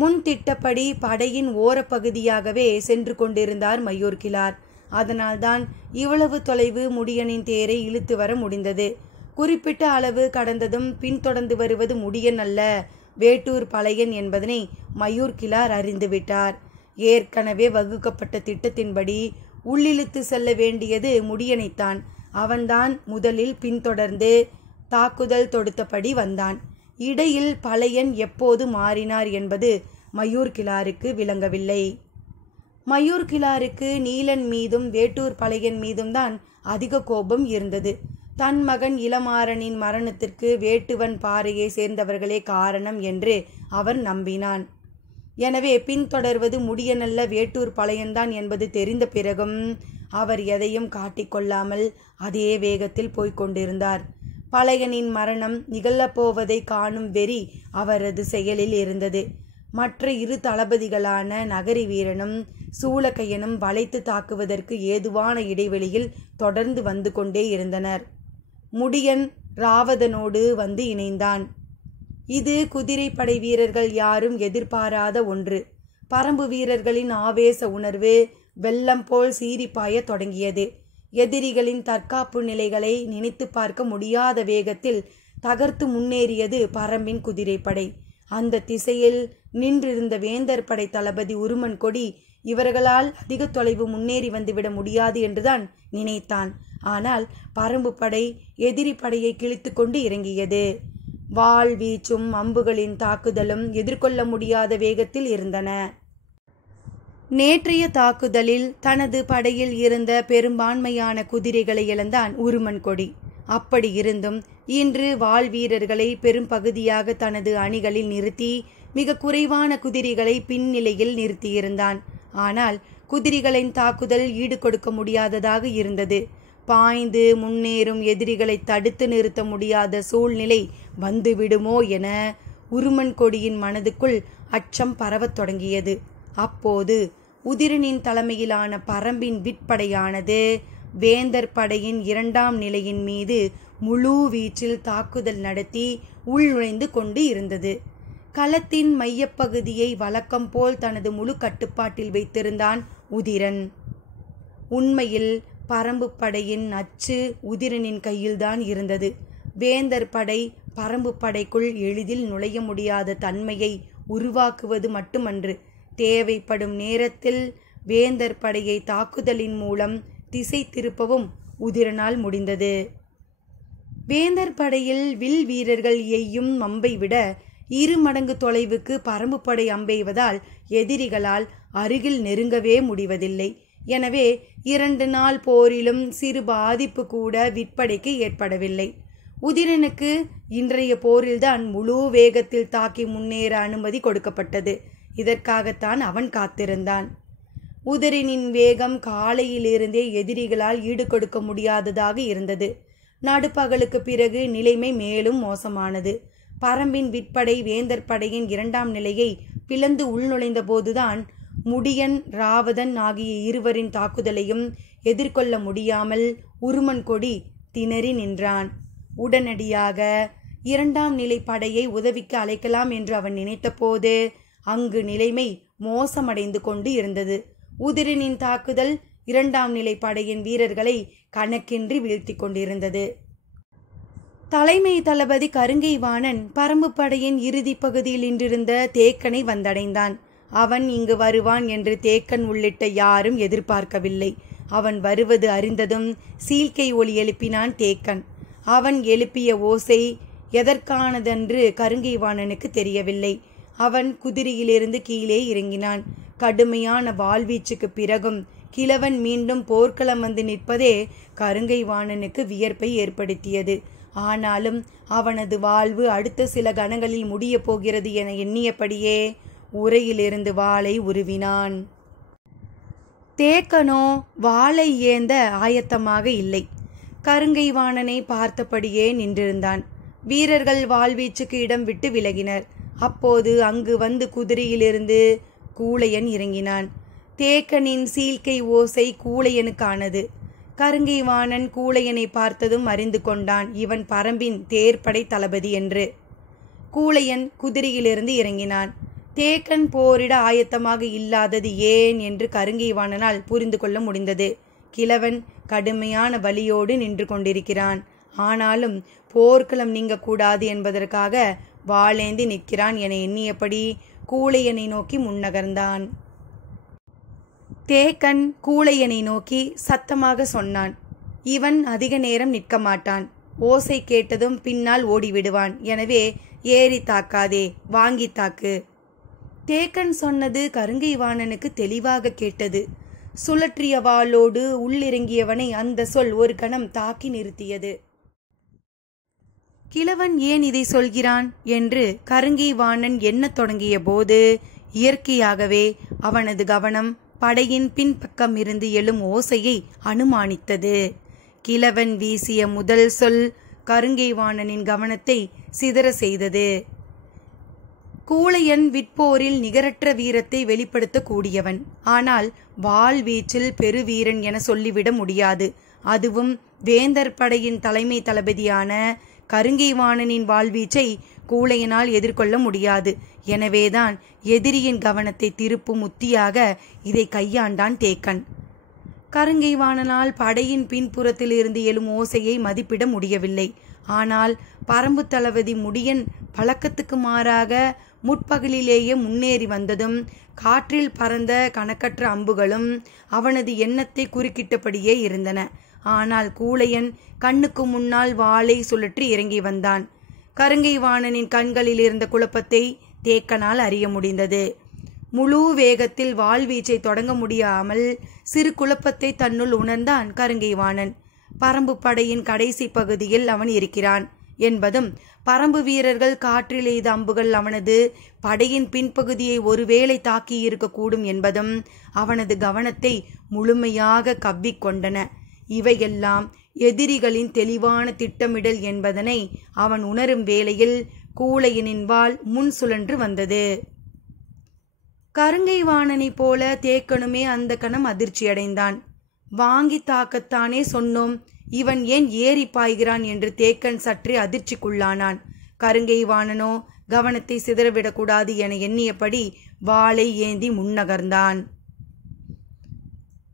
முன் திட்டப்படி படையின் ஓரப்பகுதியாகவே சென்று கொண்டிருந்தார் மயூர்கிழார். அதனால்தான் இவ்வளவு தொலைவு முடியனின் தேரை இழுத்து வர முடிந்தது. குறிப்பிட்ட அளவு கடந்ததும் பின்தொடர்ந்து வருவது முடியன் அல்ல, வேட்டூர் பழையன் என்பதனை மயூர்கிழார் அறிந்துவிட்டார். ஏற்கனவே வகுக்கப்பட்ட திட்டத்தின்படி உள்ளிழுத்து செல்ல வேண்டியது முடியனைத்தான். அவன்தான் முதலில் பின்தொடர்ந்து தாக்குதல் தொடுத்தபடி வந்தான். இடையில் பழையன் எப்போது மாறினார் என்பது மயூர்கிழாருக்கு விளங்கவில்லை. மயூர்கிழாருக்கு நீலன் மீதும் வேட்டூர் பழையன் மீதும் தான் அதிக கோபம் இருந்தது. தன் மகன் இளமாறனின் மரணத்திற்கு வேட்டுவன் பாறையை சேர்ந்தவர்களே காரணம் என்று அவர் நம்பினான். எனவே பின்தொடர்வது முடியனல்ல, வேட்டூர் பழையன்தான் என்பது தெரிந்த பிறகும் அவர் எதையும் காட்டிக்கொள்ளாமல் அதே வேகத்தில் போய்கொண்டிருந்தார். பழையனின் மரணம் நிகழப்போவதை காணும் வெறி அவரது செயலில் இருந்தது. மற்ற இரு தளபதிகளான நகரி வீரனும் சூளக்கையனும் வளைத்து தாக்குவதற்கு ஏதுவான இடைவெளியில் தொடர்ந்து வந்து கொண்டே இருந்தனர். முடியன் ராவதனோடு வந்து இணைந்தான். இது குதிரைப்படை வீரர்கள் யாரும் எதிர்பாராத ஒன்று. பரம்பு வீரர்களின் ஆவேச உணர்வு வெள்ளம் போல் சீறிப்பாய தொடங்கியது. எதிரிகளின் தற்காப்பு நிலைகளை நினைத்து பார்க்க முடியாத வேகத்தில் தகர்த்து முன்னேறியது பரம்பின் குதிரைப்படை. அந்த திசையில் நின்றிருந்த வேந்தர் படை தளபதி உருமன் கொடி இவர்களால் அதிக தொலைவு முன்னேறி வந்துவிட முடியாது என்றுதான் நினைத்தான். ஆனால் பரம்பு படை எதிரி படையை கிழித்து கொண்டு இறங்கியது. வாள் வீச்சும் அம்புகளின் தாக்குதலும் எதிர்கொள்ள முடியாத வேகத்தில் இருந்தன. நேற்றைய தாக்குதலில் தனது படையில் இருந்த பெரும்பான்மையான குதிரைகளை இழந்தான் உருமன் கொடி. அப்படி இருந்தும் இன்று வாள் வீரர்களை பெரும் பகுதியாக தனது அணிகளில் நிறுத்தி மிக குறைவான குதிரைகளை பின்னிலையில் நிறுத்தியிருந்தான். ஆனால் குதிரைகளின் தாக்குதல் ஈடு கொடுக்க முடியாததாக இருந்தது. பாய்ந்து முன்னேறும் எதிரிகளை தடுத்து நிறுத்த முடியாத சூழ்நிலை வந்துவிடுமோ என உருமன் கொடியின் மனதுக்குள் அச்சம் பரவத் தொடங்கியது. அப்போது உதிரனின் தலைமையிலான பரம்பின் விற்படையானது வேந்தர் படையின் 2ஆம் நிலையின் மீது முழு வீச்சில் தாக்குதல் நடத்தி உள்நுழைந்து கொண்டு இருந்தது. களத்தின் மையப்பகுதியை வழக்கம் போல் தனது முழு கட்டுப்பாட்டில் வைத்திருந்தான் உதிரன். உண்மையில் பரம்பு படையின் அச்சு உதிரனின் கையில்தான் இருந்தது. வேந்தர் படை பரம்பு படைக்குள் எளிதில் நுழைய முடியாத தன்மையை உருவாக்குவது மட்டுமன்று, தேவைப்படும் நேரத்தில் வேந்தர் படையை தாக்குதலின் மூலம் திசை திருப்பவும் உதிரனால் முடிந்தது. வேந்தர் படையில் வில் வீரர்கள் எய்யும் அம்பை விட 2 மடங்கு தொலைவுக்கு பரம்பு படை அம்பெய்வதால் எதிரிகளால் அருகில் நெருங்கவே முடிவதில்லை. எனவே 2 நாள் போரிலும் சிறு பாதிப்பு கூட விற்படைக்கு ஏற்படவில்லை. உதிரனுக்கு இன்றைய போரில்தான் முழு வேகத்தில் தாக்கி முன்னேற அனுமதி கொடுக்கப்பட்டது. இதற்காகத்தான் அவன் காத்திருந்தான். உதிரனின் வேகம் காலையிலிருந்தே எதிரிகளால் ஈடு கொடுக்க முடியாததாக இருந்தது. நடுப்பகலுக்கு பிறகு நிலைமை மேலும் மோசமானது. பரம்பின் விற்படை வேந்தர் படையின் 2ஆம் நிலையை பிளந்து உள்நுழைந்த போதுதான் முடியன் ராவதன் ஆகிய இருவரின் தாக்குதலையும் எதிர்கொள்ள முடியாமல் உருமன் கொடி திணறி நின்றான். உடனடியாக 2ஆம் நிலை படையை உதவிக்கு அழைக்கலாம் என்று அவன் நினைத்த போது அங்கு நிலைமை மோசமடைந்து கொண்டு இருந்தது. உதிரனின் தாக்குதல் 2ஆம் நிலை படையின் வீரர்களை கணக்கின்றி வீழ்த்தி கொண்டிருந்தது. தலைமை தளபதி கருங்கை வாணன் பரம்பு படையின் இறுதி பகுதியில் நின்றிருந்த தேக்கனை வந்தடைந்தான். அவன் இங்கு வருவான் என்று தேக்கன் உள்ளிட்ட யாரும் எதிர்பார்க்கவில்லை. அவன் வருவது அறிந்ததும் சீழ்க்கை ஒலி எழுப்பினான் தேக்கன். அவன் எழுப்பிய ஓசை எதற்கானதென்று கருங்கை வாணனுக்கு தெரியவில்லை. அவன் குதிரையிலிருந்து கீழே இறங்கினான். கடுமையான வாள்வீச்சுக்கு பிறகும் கிழவன் மீண்டும் போர்க்களம் வந்து நிற்பதே கருங்கை வாணனுக்கு வியர்ப்பை ஏற்படுத்தியது. ஆனாலும் அவனது வாழ்வு அடுத்த சில கணங்களில் முடிய போகிறது என எண்ணியபடியே உரையிலிருந்து வாளை உருவினான். தேக்கனோ வாளை ஏந்த ஆயத்தமாக இல்லை. கருங்கை வாணனை பார்த்தபடியே நின்றிருந்தான். வீரர்கள் வாழ்வீச்சுக்கு இடம் விட்டு விலகினர். அப்போது அங்கு வந்து குதிரையிலிருந்து கூழையன் இறங்கினான். தேக்கனின் சீழ்க்கை ஓசை கூழையனுக்கானது. கருங்கை வாணன் கூழையனை பார்த்ததும் அறிந்து கொண்டான் இவன் பரம்பின் தேர்ப்படை தளபதி என்று. கூழையன் குதிரையிலிருந்து இறங்கினான். தேக்கன் போரிட ஆயத்தமாக இல்லாதது ஏன் என்று கருங்கை வாணனால் புரிந்து கொள்ள முடிந்தது. கிழவன் கடுமையான வலியோடு நின்று கொண்டிருக்கிறான். ஆனாலும் போர்க்களம் நீங்கக்கூடாது என்பதற்காக வாளேந்தி நிற்கிறான் என எண்ணியபடி கூழையனை நோக்கி முன்னகர்ந்தான். தேக்கன் கூழையனை நோக்கி சத்தமாக சொன்னான், இவன் அதிக நேரம் நிற்க மாட்டான். ஓசை கேட்டதும் பின்னால் ஓடிவிடுவான். எனவே ஏறி தாக்காதே, வாங்கி தாக்கு. தேக்கன் சொன்னது கருங்கை வாணனுக்கு தெளிவாக கேட்டது. சுழற்றிய வாளோடு உள்ளிறங்கியவனை அந்த சொல் ஒரு கணம் தாக்கி நிறுத்தியது. கிழவன் ஏன் இதை சொல்கிறான் என்று கருங்கை வாணன் எண்ணத் தொடங்கிய போது இயற்கையாகவே அவனது கவனம் படையின் பின்பக்கம் இருந்து எழும் ஓசையை அனுமானித்தது. கிழவன் வீசிய முதல் சொல் கருங்கை வாணனின் கவனத்தை சிதற செய்தது. கூழையன் விற்போரில் நிகரற்ற வீரத்தை வெளிப்படுத்த கூடியவன். ஆனால் வாள் வீச்சில் பெருவீரன் என சொல்லிவிட முடியாது. அதுவும் வேந்தர் படையின் தலைமை தளபதியான கருங்கை வாணனின் வாழ்வீச்சை கூழையனால் எதிர்கொள்ள முடியாது. எனவேதான் எதிரியின் கவனத்தை திருப்பும் உத்தியாக இதை கையாண்டான் தேக்கன். கருங்கை வாணனால் படையின் பின்புறத்தில் இருந்து எழும் ஓசையை மதிப்பிட முடியவில்லை. ஆனால் பரம்பு தளபதி முடியன் பழக்கத்துக்கு மாறாக முற்பகலிலேயே முன்னேறி வந்ததும் காற்றில் பறந்த கணக்கற்ற அம்புகளும் அவனது எண்ணத்தை குறுக்கிட்டபடியே இருந்தன. ஆனால் கூழையன் கண்ணுக்கு முன்னால் வாளை சுழற்றி இறங்கி வந்தான். கருங்கை வாணனின் கண்களில் இருந்த குழப்பத்தை தேக்கனால் அறிய முடிந்தது. முழு வேகத்தில் வாழ்வீச்சை தொடங்க முடியாமல் சிறு குழப்பத்தை தன்னுள் உணர்ந்தான் கருங்கை வாணன். பரம்பு படையின் கடைசி பகுதியில் அவன் இருக்கிறான் என்பதும் பரம்பு வீரர்கள் காற்றில் எய்த அம்புகள் அவனது படையின் பின்பகுதியை ஒருவேளை தாக்கி இருக்கக்கூடும் என்பதும் அவனது கவனத்தை முழுமையாக கவ்விக்கொண்டன. இவையெல்லாம் எதிரிகளின் தெளிவான திட்டமிடல் என்பதனை அவன் உணரும் வேளையில் கூழையனின் வாள் முன் சுழன்று வந்தது. கருங்கை வாணனை போல தேக்கனுமே அந்த கணம் அதிர்ச்சியடைந்தான். வாங்கி தாக்கத்தானே சொன்னோம், இவன் ஏன் ஏறி பாய்கிறான் என்று தேக்கன் சற்றே அதிர்ச்சிக்குள்ளானான். கருங்கை வாணனோ கவனத்தை சிதறவிடக்கூடாது என எண்ணியபடி வாளை ஏந்தி முன்னகர்ந்தான்.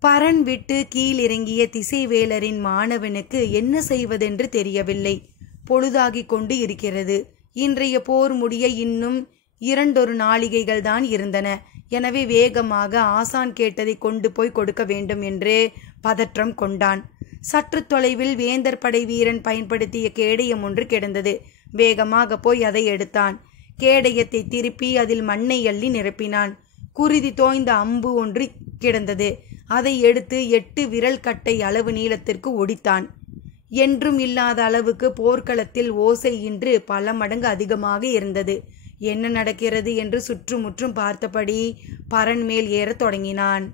பரன் விட்டு கீழிறங்கிய திசைவேலரின் மாணவனுக்கு என்ன செய்வதென்று தெரியவில்லை. பொழுதாகிக் கொண்டு இருக்கிறது. இன்றைய போர் முடிய இன்னும் 2 நாளிகைகள் தான் இருந்தன. எனவே வேகமாக ஆசான் கேட்டதை கொண்டு போய் கொடுக்க வேண்டும் என்று பதற்றம் கொண்டான். சற்று தொலைவில் வேந்தர் படை வீரன் பயன்படுத்திய கேடயம் ஒன்று கிடந்தது. வேகமாக போய் அதை எடுத்தான். கேடயத்தை திருப்பி அதில் மண்ணை அள்ளி நிரப்பினான். குருதி தோய்ந்த அம்பு ஒன்று கிடந்தது. அதை எடுத்து 8 விரல் கட்டை அளவு நீளத்திற்கு ஒடித்தான். என்றும் இல்லாத அளவுக்கு போர்க்களத்தில் ஓசை இன்று பல மடங்கு அதிகமாக இருந்தது. என்ன நடக்கிறது என்று சுற்றுமுற்றும் பார்த்தபடி பரன் மேல் ஏறத் தொடங்கினான்.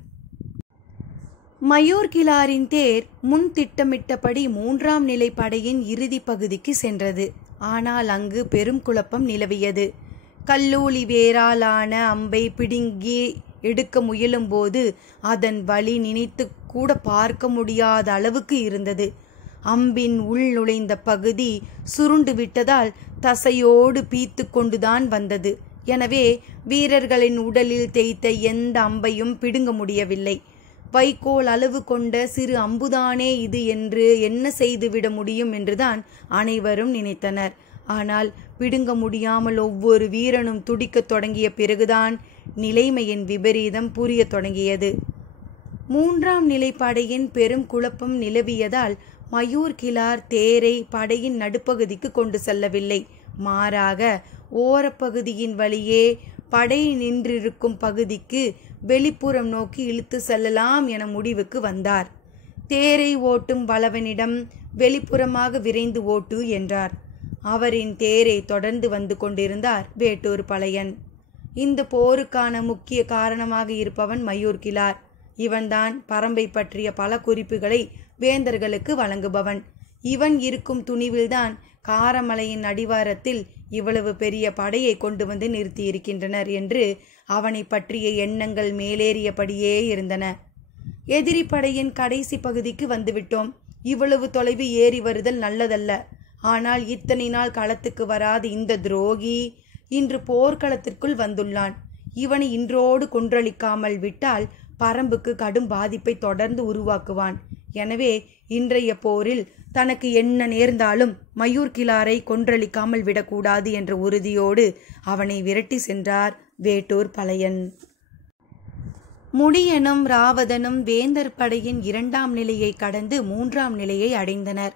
மயூர் கிளாரின் தேர் முன் திட்டமிட்டபடி 3ஆம் நிலை படையின் இறுதி பகுதிக்கு சென்றது. ஆனால் அங்கு பெரும் குழப்பம் நிலவியது. கல்லூலி வேராலான அம்பை பிடுங்கி எடுக்க முயலும் போது அதன் வலி நினைத்து கூட பார்க்க முடியாத அளவுக்கு இருந்தது. அம்பின் உள் நுழைந்த பகுதி சுருண்டு விட்டதால் தசையோடு பீத்து கொண்டுதான் வந்தது. எனவே வீரர்களின் உடலில் தேய்த்த எந்த அம்பையும் பிடுங்க முடியவில்லை. வைக்கோல் அளவு கொண்ட சிறு அம்புதானே இது என்று என்ன செய்துவிட முடியும் என்றுதான் அனைவரும் நினைத்தனர். ஆனால் பிடுங்க முடியாமல் ஒவ்வொரு வீரனும் துடிக்கத் தொடங்கிய பிறகுதான் நிலைமையின் விபரீதம் புரியத் தொடங்கியது. 3ஆம் நிலை படையின் பெரும் குழப்பம் நிலவியதால் மயூர் கிழார் தேரை படையின் நடுப்பகுதிக்கு கொண்டு செல்லவில்லை. மாறாக ஓரப்பகுதியின் வழியே படை நின்றிருக்கும் பகுதிக்கு வெளிப்புறம் நோக்கி இழுத்து செல்லலாம் என முடிவுக்கு வந்தார். தேரை ஓட்டும் வளவனிடம் வெளிப்புறமாக விரைந்து ஓட்டு என்றார். அவரின் தேரை தொடர்ந்து வந்து கொண்டிருந்தார் வேட்டூர் பழையன். இந்த போருக்கான முக்கிய காரணமாக இருப்பவன் மயூர் கிழார். இவன்தான் பரம்பை பற்றிய பல குறிப்புகளை வேந்தர்களுக்கு வழங்குபவன். இவன் இருக்கும் துணிவில்தான் காரமலையின் அடிவாரத்தில் இவ்வளவு பெரிய படையை கொண்டு வந்து நிறுத்தியிருக்கின்றனர் என்று அவனை பற்றிய எண்ணங்கள் மேலேறியபடியே இருந்தன. எதிரி படையின் கடைசி பகுதிக்கு வந்துவிட்டோம். இவ்வளவு தொலைவு ஏறி வருதல் நல்லதல்ல. ஆனால் இத்தனை நாள் களத்துக்கு வராத இந்த துரோகி இன்று போர்க்களத்திற்குள் வந்துள்ளான். இவனை இன்றோடு கொன்றளிக்காமல் விட்டால் பரம்புக்கு கடும் பாதிப்பை தொடர்ந்து உருவாக்குவான். எனவே இன்றைய போரில் தனக்கு என்ன நேர்ந்தாலும் மயூர் கிழாரை கொன்றளிக்காமல் விடக்கூடாது என்ற உறுதியோடு அவனை விரட்டி சென்றார் வேட்டூர் பழையன். முடியனும் ராவதனும் வேந்தர் படையின் 2ஆம் நிலையை கடந்து 3ஆம் நிலையை அடைந்தனர்.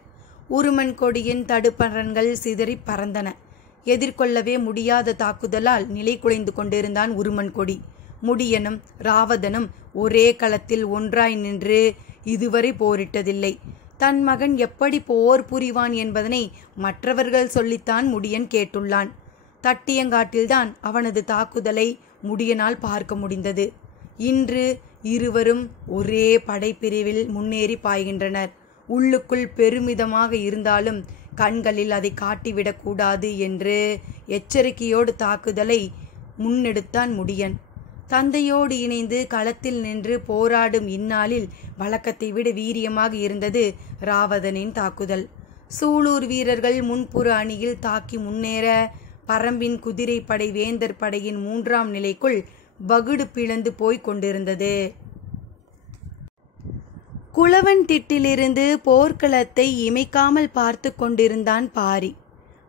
உருமன் கொடியின் தடுப்பரண்கள் சிதறி பறந்தன. எதிர்கொள்ளவே முடியாத தாக்குதலால் நிலை குலைந்து கொண்டிருந்தான் உருமன் கொடி. முடியனும் ராவதனும் ஒரே களத்தில் ஒன்றாய் நின்று இதுவரை போரிட்டதில்லை. தன் மகன் எப்படி போர் புரிவான் என்பதனை மற்றவர்கள் சொல்லித்தான் முடியன் கேட்டுள்ளான். தட்டியங்காட்டில்தான் அவனது தாக்குதலை முடியனால் பார்க்க முடிந்தது. இன்று இருவரும் ஒரே படைப்பிரிவில் முன்னேறி பாய்கின்றனர். உள்ளுக்குள் பெருமிதமாக இருந்தாலும் கண்களில் அதை காட்டிவிடக்கூடாது என்று எச்சரிக்கையோடு தாக்குதலை முன்னெடுத்தான் முடியன். தந்தையோடு இணைந்து களத்தில் நின்று போராடும் இந்நாளில் வழக்கத்தை விட வீரியமாக இருந்தது ராவதனின் தாக்குதல். சூலூர் வீரர்கள் முன்புற அணியில் தாக்கி முன்னேற பரம்பின் குதிரைப்படை வேந்தர் படையின் 3ஆம் நிலைக்குள் வகுடு பிளந்து போய்க் கொண்டிருந்தது. குளவன் திட்டிலிருந்து போர்க்களத்தை இமைக்காமல் பார்த்து கொண்டிருந்தான் பாரி.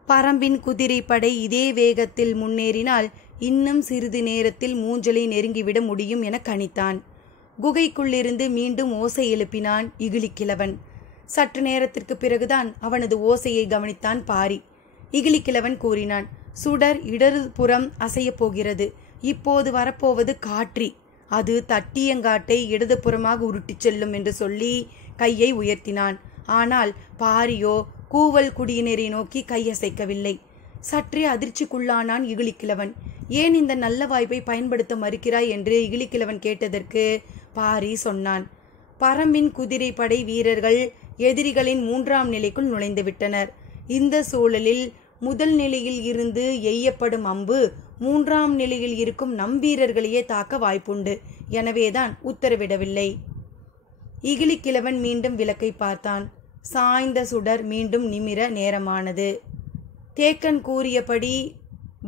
பரம்பின் குதிரைப்படை இதே வேகத்தில் முன்னேறினால் இன்னும் சிறிது நேரத்தில் மூஞ்சலை நெருங்கிவிட முடியும் என கணித்தான். குகைக்குள்ளிருந்து மீண்டும் ஓசை எழுப்பினான் இகிலிக்கிழவன். சற்று நேரத்திற்கு பிறகுதான் அவனது ஓசையை கவனித்தான் பாரி. இகிலிக்கிழவன் கூறினான், சுடர் இடதுபுறம் அசையப் போகிறது. இப்போது வரப்போவது காற்றி. அது தட்டியங்காட்டை இடதுபுறமாக உருட்டிச் செல்லும் என்று சொல்லி கையை உயர்த்தினான். ஆனால் பாரியோ கூவல் குடியினரை நோக்கி கையசைக்கவில்லை. சற்றே அதிர்ச்சிக்குள்ளானான் இகிலிக்கிழவன். ஏன் இந்த நல்ல வாய்ப்பை பயன்படுத்த மறுக்கிறாய் என்று இகிலிக்கிழவன் கேட்டதற்கு பாரி சொன்னான், பரம்பின் குதிரைப்படை வீரர்கள் எதிரிகளின் 3ஆம் நிலைக்குள் நுழைந்து விட்டனர். இந்த சூழலில் முதல் நிலையில் இருந்து எய்யப்படும் அம்பு 3ஆம் நிலையில் இருக்கும் நம் வீரர்களையே தாக்க வாய்ப்புண்டு. எனவேதான் உத்தரவிடவில்லை. இகிலிக்கிழவன் மீண்டும் விளக்கை பார்த்தான். சாய்ந்த சுடர் மீண்டும் நிமிர நேரமானது. தேக்கன் கூறியபடி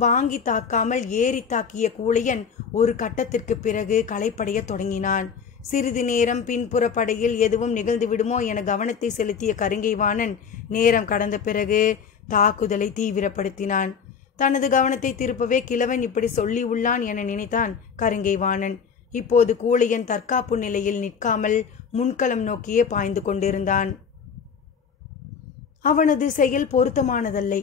வாங்கி தாக்காமல் ஏறி தாக்கிய கூழையன் ஒரு கட்டத்திற்கு பிறகு களைப்படைய தொடங்கினான். சிறிது நேரம் பின்புற படையில் எதுவும் நிகழ்ந்து விடுமோ என கவனத்தை செலுத்திய கருங்கைவாணன் நேரம் கடந்த பிறகு தாக்குதலை தீவிரப்படுத்தினான். தனது கவனத்தை திருப்பவே கிழவன் இப்படி சொல்லி உள்ளான் என நினைத்தான் கருங்கைவாணன். இப்போது கூழையன் தற்காப்பு நிலையில் நிற்காமல் முன்களம் நோக்கியே பாய்ந்து கொண்டிருந்தான். அவனது செயல் பொருத்தமானதல்லை.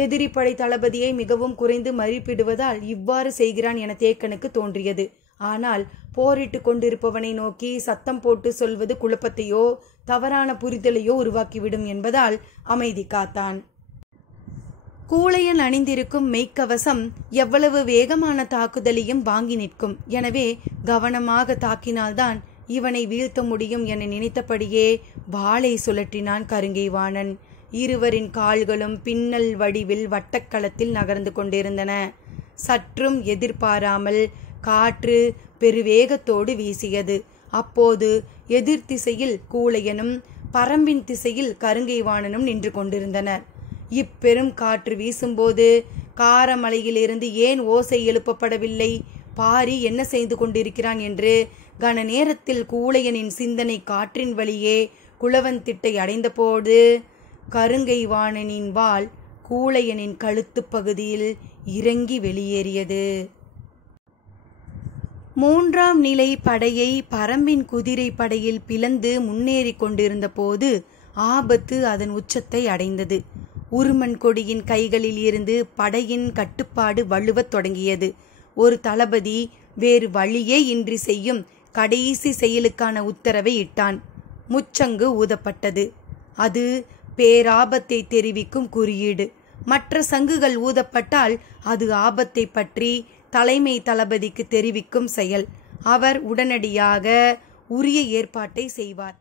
எதிரி படை தளபதியை மிகவும் குறைந்து மதிப்பிடுவதால் இவ்வாறு செய்கிறான் என தேக்கனுக்கு தோன்றியது. ஆனால் போரிட்டு கொண்டிருப்பவனை நோக்கி சத்தம் போட்டு சொல்வது குழப்பத்தையோ தவறான புரிதலையோ உருவாக்கிவிடும் என்பதால் அமைதி காத்தான். கூழையன் அணிந்திருக்கும் மெய்க்கவசம் எவ்வளவு வேகமான தாக்குதலையும் வாங்கி நிற்கும். எனவே கவனமாக தாக்கினால்தான் இவனை வீழ்த்த முடியும் என நினைத்தபடியே வாளை சுழற்றினான் கருங்கைவாணன். இருவரின் கால்களும் பின்னல் வடிவில் வட்டக்களத்தில் நகர்ந்து கொண்டிருந்தன. சற்றும் எதிர்பாராமல் காற்று பெருவேகத்தோடு வீசியது. அப்போது எதிர் திசையில் கூழையனும் பரம்பின் திசையில் கருங்கைவாணனும் நின்று கொண்டிருந்தனர். இப்பெரும் காற்று வீசும்போது காரமலையிலிருந்து ஏன் ஓசை எழுப்பப்படவில்லை, பாரி என்ன செய்து கொண்டிருக்கிறான் என்று கன நேரத்தில் கூழையனின் சிந்தனை காற்றின் வழியே குளவந்திட்டை அடைந்தபோது கருங்கை வாணனின் வாள் கூழையனின் கழுத்து பகுதியில் இறங்கி வெளியேறியது. 3ஆம் நிலை படையை பரம்பின் குதிரை படையில் பிளந்து முன்னேறி கொண்டிருந்த போது ஆபத்து அதன் உச்சத்தை அடைந்தது. உருமன் கொடியின் கைகளில் இருந்து படையின் கட்டுப்பாடு வலுவத் தொடங்கியது. ஒரு தளபதி வேறு வழியே இன்றி செய்யும் கடைசி செயலுக்கான உத்தரவை இட்டான். முச்சங்கு ஊதப்பட்டது. அது பேராபத்தை தெரிவிக்கும் குறியீடு. மற்ற சங்குகள் ஊதப்பட்டால் அது ஆபத்தை பற்றி தலைமை தளபதிக்கு தெரிவிக்கும் செயல். அவர் உடனடியாக உரிய ஏற்பாட்டை செய்வார்.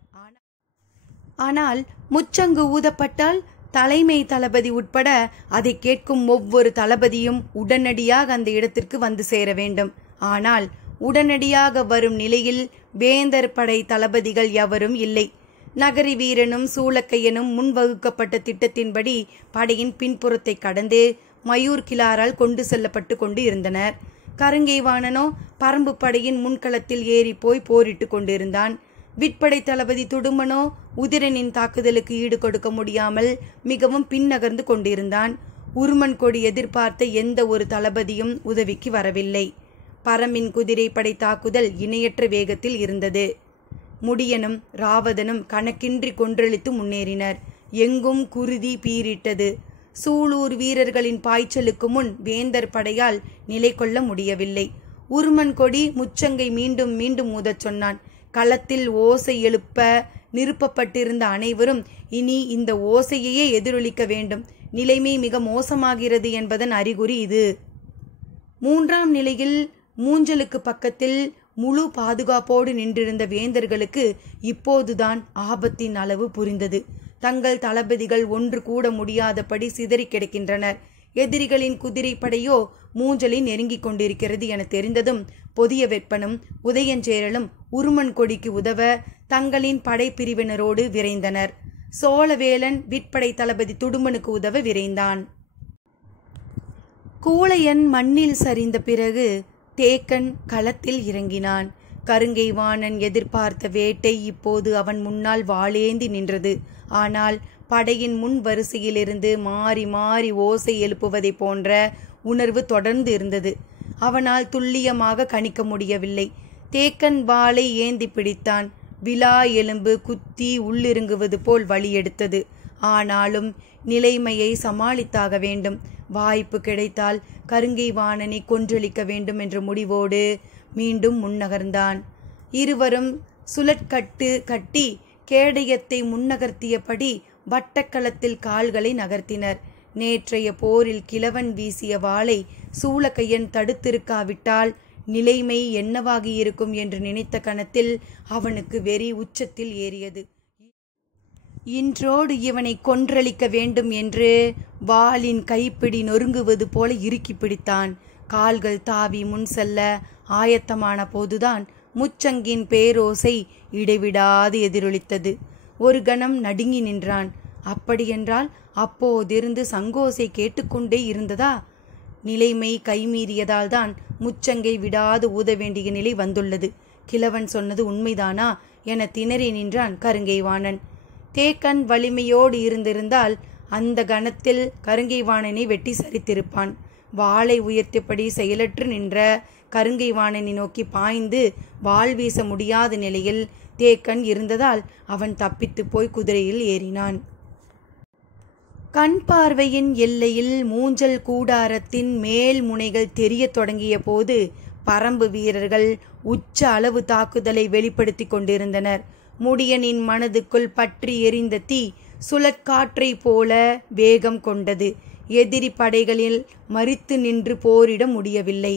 ஆனால் முச்சங்கு ஊதப்பட்டால் தலைமை தளபதி உட்பட அதை கேட்கும் ஒவ்வொரு தளபதியும் உடனடியாக அந்த இடத்திற்கு வந்து சேர வேண்டும். ஆனால் உடனடியாக வரும் நிலையில் வேந்தர் படை தளபதிகள் எவரும் இல்லை. நகரி வீரனும் சூளக்கையனும் முன்வகுக்கப்பட்ட திட்டத்தின்படி படையின் பின்புறத்தை கடந்து மயூர் கிளாரால் கொண்டு செல்லப்பட்டு கொண்டு இருந்தனர். கருங்கை வாணனோ பரம்பு படையின் முன்களத்தில் ஏறி போய் போரிட்டு கொண்டிருந்தான். விற்படை தளபதி துடும்பனோ உதிரனின் தாக்குதலுக்கு ஈடு கொடுக்க முடியாமல் மிகவும் பின்னகர்ந்து கொண்டிருந்தான். உருமன் கொடி எதிர்பார்த்த எந்த ஒரு தளபதியும் உதவிக்கு வரவில்லை. பரம்பின் குதிரைப்படை தாக்குதல் இணையற்ற வேகத்தில் இருந்தது. முடியனும் ராவதனும் கணக்கின்றி கொன்றளித்து முன்னேறினர். எங்கும் குருதி பீரிட்டது. சூலூர் வீரர்களின் பாய்ச்சலுக்கு முன் வேந்தர் படையால் நிலை கொள்ள முடியவில்லை. உருமன் கொடி முச்சங்கை மீண்டும் மீண்டும் ஊதச் சொன்னான். களத்தில் ஓசை எழுப்ப நிறுப்பப்பட்டிருந்த அனைவரும் இனி இந்த ஓசையையே எதிரொலிக்க வேண்டும். நிலைமை மிக மோசமாகிறது என்பதன் அறிகுறி இது. 3ஆம் நிலையில் மூஞ்சலுக்கு பக்கத்தில் முழு பாதுகாப்போடு நின்றிருந்த வேந்தர்களுக்கு இப்போதுதான் ஆபத்தின் அளவு புரிந்தது. தங்கள் தளபதிகள் ஒன்று கூட முடியாதபடி சிதறி கிடக்கின்றனர். எதிரிகளின் குதிரைப்படையோ மூஞ்சலில் நெருங்கிக் கொண்டிருக்கிறது என தெரிந்ததும் பொதிய வெப்பனும் உதயஞ்சேரலும் உருமன் கொடிக்கு உதவ தங்களின் படைப்பிரிவினரோடு விரைந்தனர். சோழவேலன் விற்படை தளபதி துடும்பனுக்கு உதவ விரைந்தான். கூழையன் மண்ணில் சரிந்த பிறகு தேக்கன் களத்தில் இறங்கினான். கருங்கை வாணன் எதிர்பார்த்த வேட்டை இப்போது அவன் முன்னால் வாளேந்தி நின்றது. ஆனால் படையின் முன் வரிசையிலிருந்து மாறி மாறி ஓசை எழுப்புவதை போன்ற உணர்வு தொடர்ந்து இருந்தது. அவனால் துல்லியமாக கணிக்க முடியவில்லை. தேக்கன் வாளை ஏந்தி பிடித்தான். விலா எலும்பு குத்தி உள்ளிறங்குவது போல் வழி எடுத்தது. ஆனாலும் நிலைமையை சமாளித்தாக வேண்டும். வாய்ப்பு கிடைத்தால் கருங்கை வாணனை கொன்றளிக்க வேண்டும் என்ற முடிவோடு மீண்டும் முன்னகர்ந்தான். இருவரும் சுழற்கட்டு கட்டி கேடயத்தை முன்னகர்த்தியபடி வட்டக்களத்தில் கால்களை நகர்த்தினர். நேற்றைய போரில் கிழவன் வீசிய வாளை சூளக்கையன் தடுத்திருக்காவிட்டால் நிலைமை என்னவாகியிருக்கும் என்று நினைத்த கணத்தில் அவனுக்கு வெறி உச்சத்தில் ஏறியது. இன்றோடு இவனை கொன்றளிக்க வேண்டும் என்று வாளின் கைப்பிடி நொறுங்குவது போல இறுக்கி பிடித்தான். கால்கள் தாவி முன் செல்ல ஆயத்தமான போதுதான் முச்சங்கின் பேரோசை இடைவிடாது எதிரொலித்தது. ஒரு கணம் நடுங்கி நின்றான். அப்படியென்றால் அப்போதிருந்து சங்கோசை கேட்டுக்கொண்டே இருந்ததா? நிலைமை கைமீறியதால் தான் முச்சங்கை விடாது ஊத வேண்டிய நிலை வந்துள்ளது. கிழவன் சொன்னது உண்மைதானா என திணறி நின்றான் கருங்கை வாணன். தேக்கன் வலிமையோடு இருந்திருந்தால் அந்த கணத்தில் கருங்கை வாணனை வெட்டி சரித்திருப்பான். வாளை உயர்த்தியபடி செயலற்று நின்ற கருங்கை வாணனை நோக்கி பாய்ந்து வாள் வீச முடியாத நிலையில் தேக்கன் இருந்ததால் அவன் தப்பித்து போய் குதிரையில் ஏறினான். கண் பார்வையின் எல்லையில் மூஞ்சல் கூடாரத்தின் மேல் முனைகள் தெரிய தொடங்கிய போது பரம்பு வீரர்கள் உச்ச அளவு தாக்குதலை வெளிப்படுத்தி கொண்டிருந்தனர். முடியனின் மனதுக்குள் பற்றி எரிந்த தீ சுழற்காற்றை போல வேகம் கொண்டது. எதிரி படைகளில் மறித்து நின்று போரிட முடியவில்லை.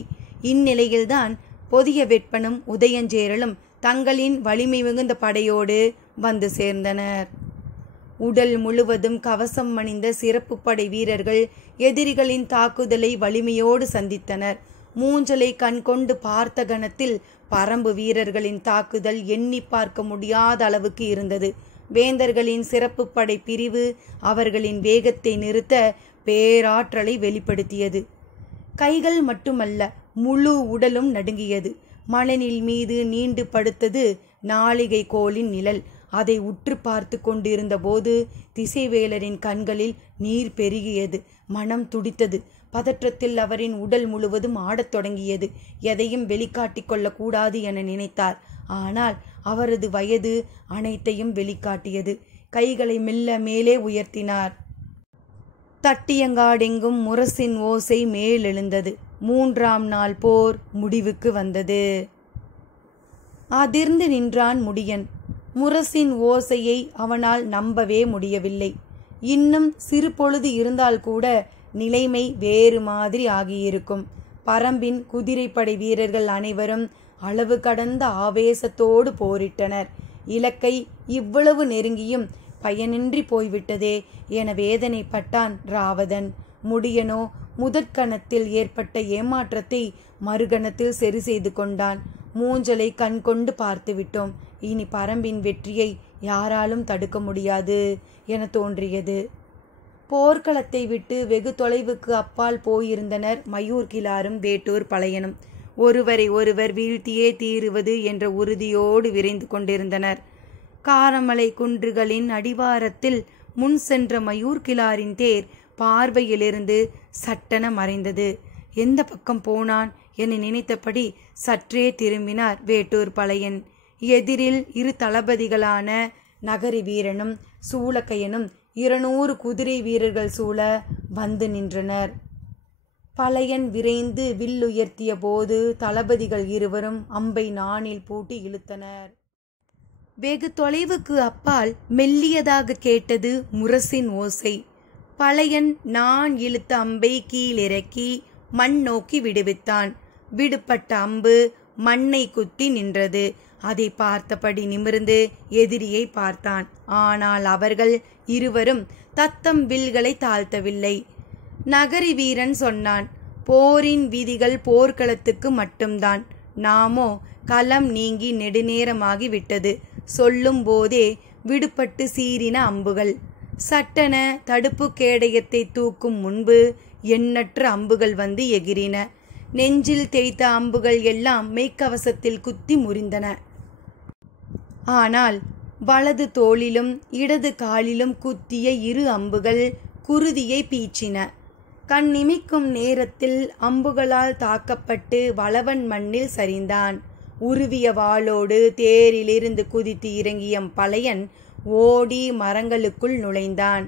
இந்நிலையில்தான் பொதிய வெப்பனும் உதயஞ்சேரலும் தங்களின் வலிமை மிகுந்த படையோடு வந்து சேர்ந்தனர். உடல் முழுவதும் கவசம் அணிந்த சிறப்பு படை வீரர்கள் எதிரிகளின் தாக்குதலை வலிமையோடு சந்தித்தனர். மூஞ்சலை கண்கொண்டு பார்த்த கணத்தில் பரம்பு வீரர்களின் தாக்குதல் எண்ணி பார்க்க முடியாத அளவுக்கு இருந்தது. வேந்தர்களின் சிறப்பு படை பிரிவு அவர்களின் வேகத்தை நிறுத்த பேராற்றலை வெளிப்படுத்தியது. கைகள் மட்டுமல்ல, முழு உடலும் நடுங்கியது. மணலில் மீது நீண்டு படுத்தது நாளிகை கோலின் நிழல். அதை உற்று பார்த்து கொண்டிருந்த போது திசைவேலரின் கண்களில் நீர் பெருகியது. மனம் துடித்தது. பதற்றத்தில் அவரின் உடல் முழுவதும் ஆடத் தொடங்கியது. எதையும் வெளிக்காட்டிக் கொள்ளக்கூடாது என நினைத்தார். ஆனால் அவரது வயது அனைத்தையும் வெளிக்காட்டியது. கைகளை மெல்ல மேலே உயர்த்தினார். தட்டியங்காடெங்கும் முரசின் ஓசை மேலெழுந்தது. 3ஆம் நாள் போர் முடிவுக்கு வந்தது. அதிர்ந்து நின்றான் முடியன். முரசின் ஓசையை அவனால் நம்பவே முடியவில்லை. இன்னும் சிறு பொழுது இருந்தால் கூட நிலைமை வேறு மாதிரி ஆகியிருக்கும். பரம்பின் குதிரைப்படை வீரர்கள் அனைவரும் அளவு கடந்த ஆவேசத்தோடு போரிட்டனர். இலக்கை இவ்வளவு நெருங்கியும் பயனின்றி போய்விட்டதே என வேதனைப்பட்டான் ராவதன். முடியனோ முதற்கணத்தில் ஏற்பட்ட ஏமாற்றத்தை மறுகணத்தில் சரி செய்து கொண்டான். மூஞ்சலை கண்கொண்டு பார்த்து விட்டோம். இனி பரம்பின் வெற்றியை யாராலும் தடுக்க முடியாது என தோன்றியது. போர்க்களத்தை விட்டு வெகு தொலைவுக்கு அப்பால் போயிருந்தனர் மயூர்கிழாரும் வேட்டூர் பழையனும். ஒருவரை ஒருவர் வீழ்த்தியே தீருவது என்ற உறுதியோடு விரைந்து கொண்டிருந்தனர். காரமலை குன்றுகளின் அடிவாரத்தில் முன் சென்ற மயூர்கிழாரின் தேர் பார்வையிலிருந்து சட்டென மறைந்தது. எந்த பக்கம் போனான் என நினைத்தபடி சற்றே திரும்பினார் வேட்டூர் பழையன். எதிரில் இரு தளபதிகளான நகரி வீரனும் சூளக்கையனும் 200 குதிரை வீரர்கள் சூழ வந்து நின்றனர். பழையன் விரைந்து வில்லுயர்த்திய போது தளபதிகள் இருவரும் அம்பை நாணில் பூட்டி இழுத்தனர். வெகு தொலைவுக்கு அப்பால் மெல்லியதாக கேட்டது முரசின் ஓசை. பழையன் நான் இழுத்த அம்பை கீழிறக்கி மண் நோக்கி விடுவித்தான். விடுபட்ட அம்பு மண்ணை குத்தி நின்றது. அதை பார்த்தபடி நிமிர்ந்து எதிரியை பார்த்தான். ஆனால் அவர்கள் இருவரும் தத்தம் வில்களை தாழ்த்தவில்லை. நகரி வீரன் சொன்னான், போரின் விதிகள் போர்க்களத்துக்கு மட்டும்தான். நாமோ களம் நீங்கி நெடுநேரமாகி விட்டது. சொல்லும் போதே விடுபட்டு சீறின அம்புகள். சட்டென தடுப்பு கேடயத்தை தூக்கும் முன்பு எண்ணற்ற அம்புகள் வந்து எகிரின. நெஞ்சில் தேய்த்த அம்புகள் எல்லாம் மெய்க்கவசத்தில் குத்தி முறிந்தன. ஆனால் வலது தோளிலும் இடது காலிலும் குத்திய 2 அம்புகள் குருதியை பீச்சின. கண் நிமிக்கும் நேரத்தில் அம்புகளால் தாக்கப்பட்டு வளவன் மண்ணில் சரிந்தான். உருவிய வாளோடு தேரிலிருந்து குதித்து இறங்கிய பழையன் ஓடி மரங்களுக்குள் நுழைந்தான்.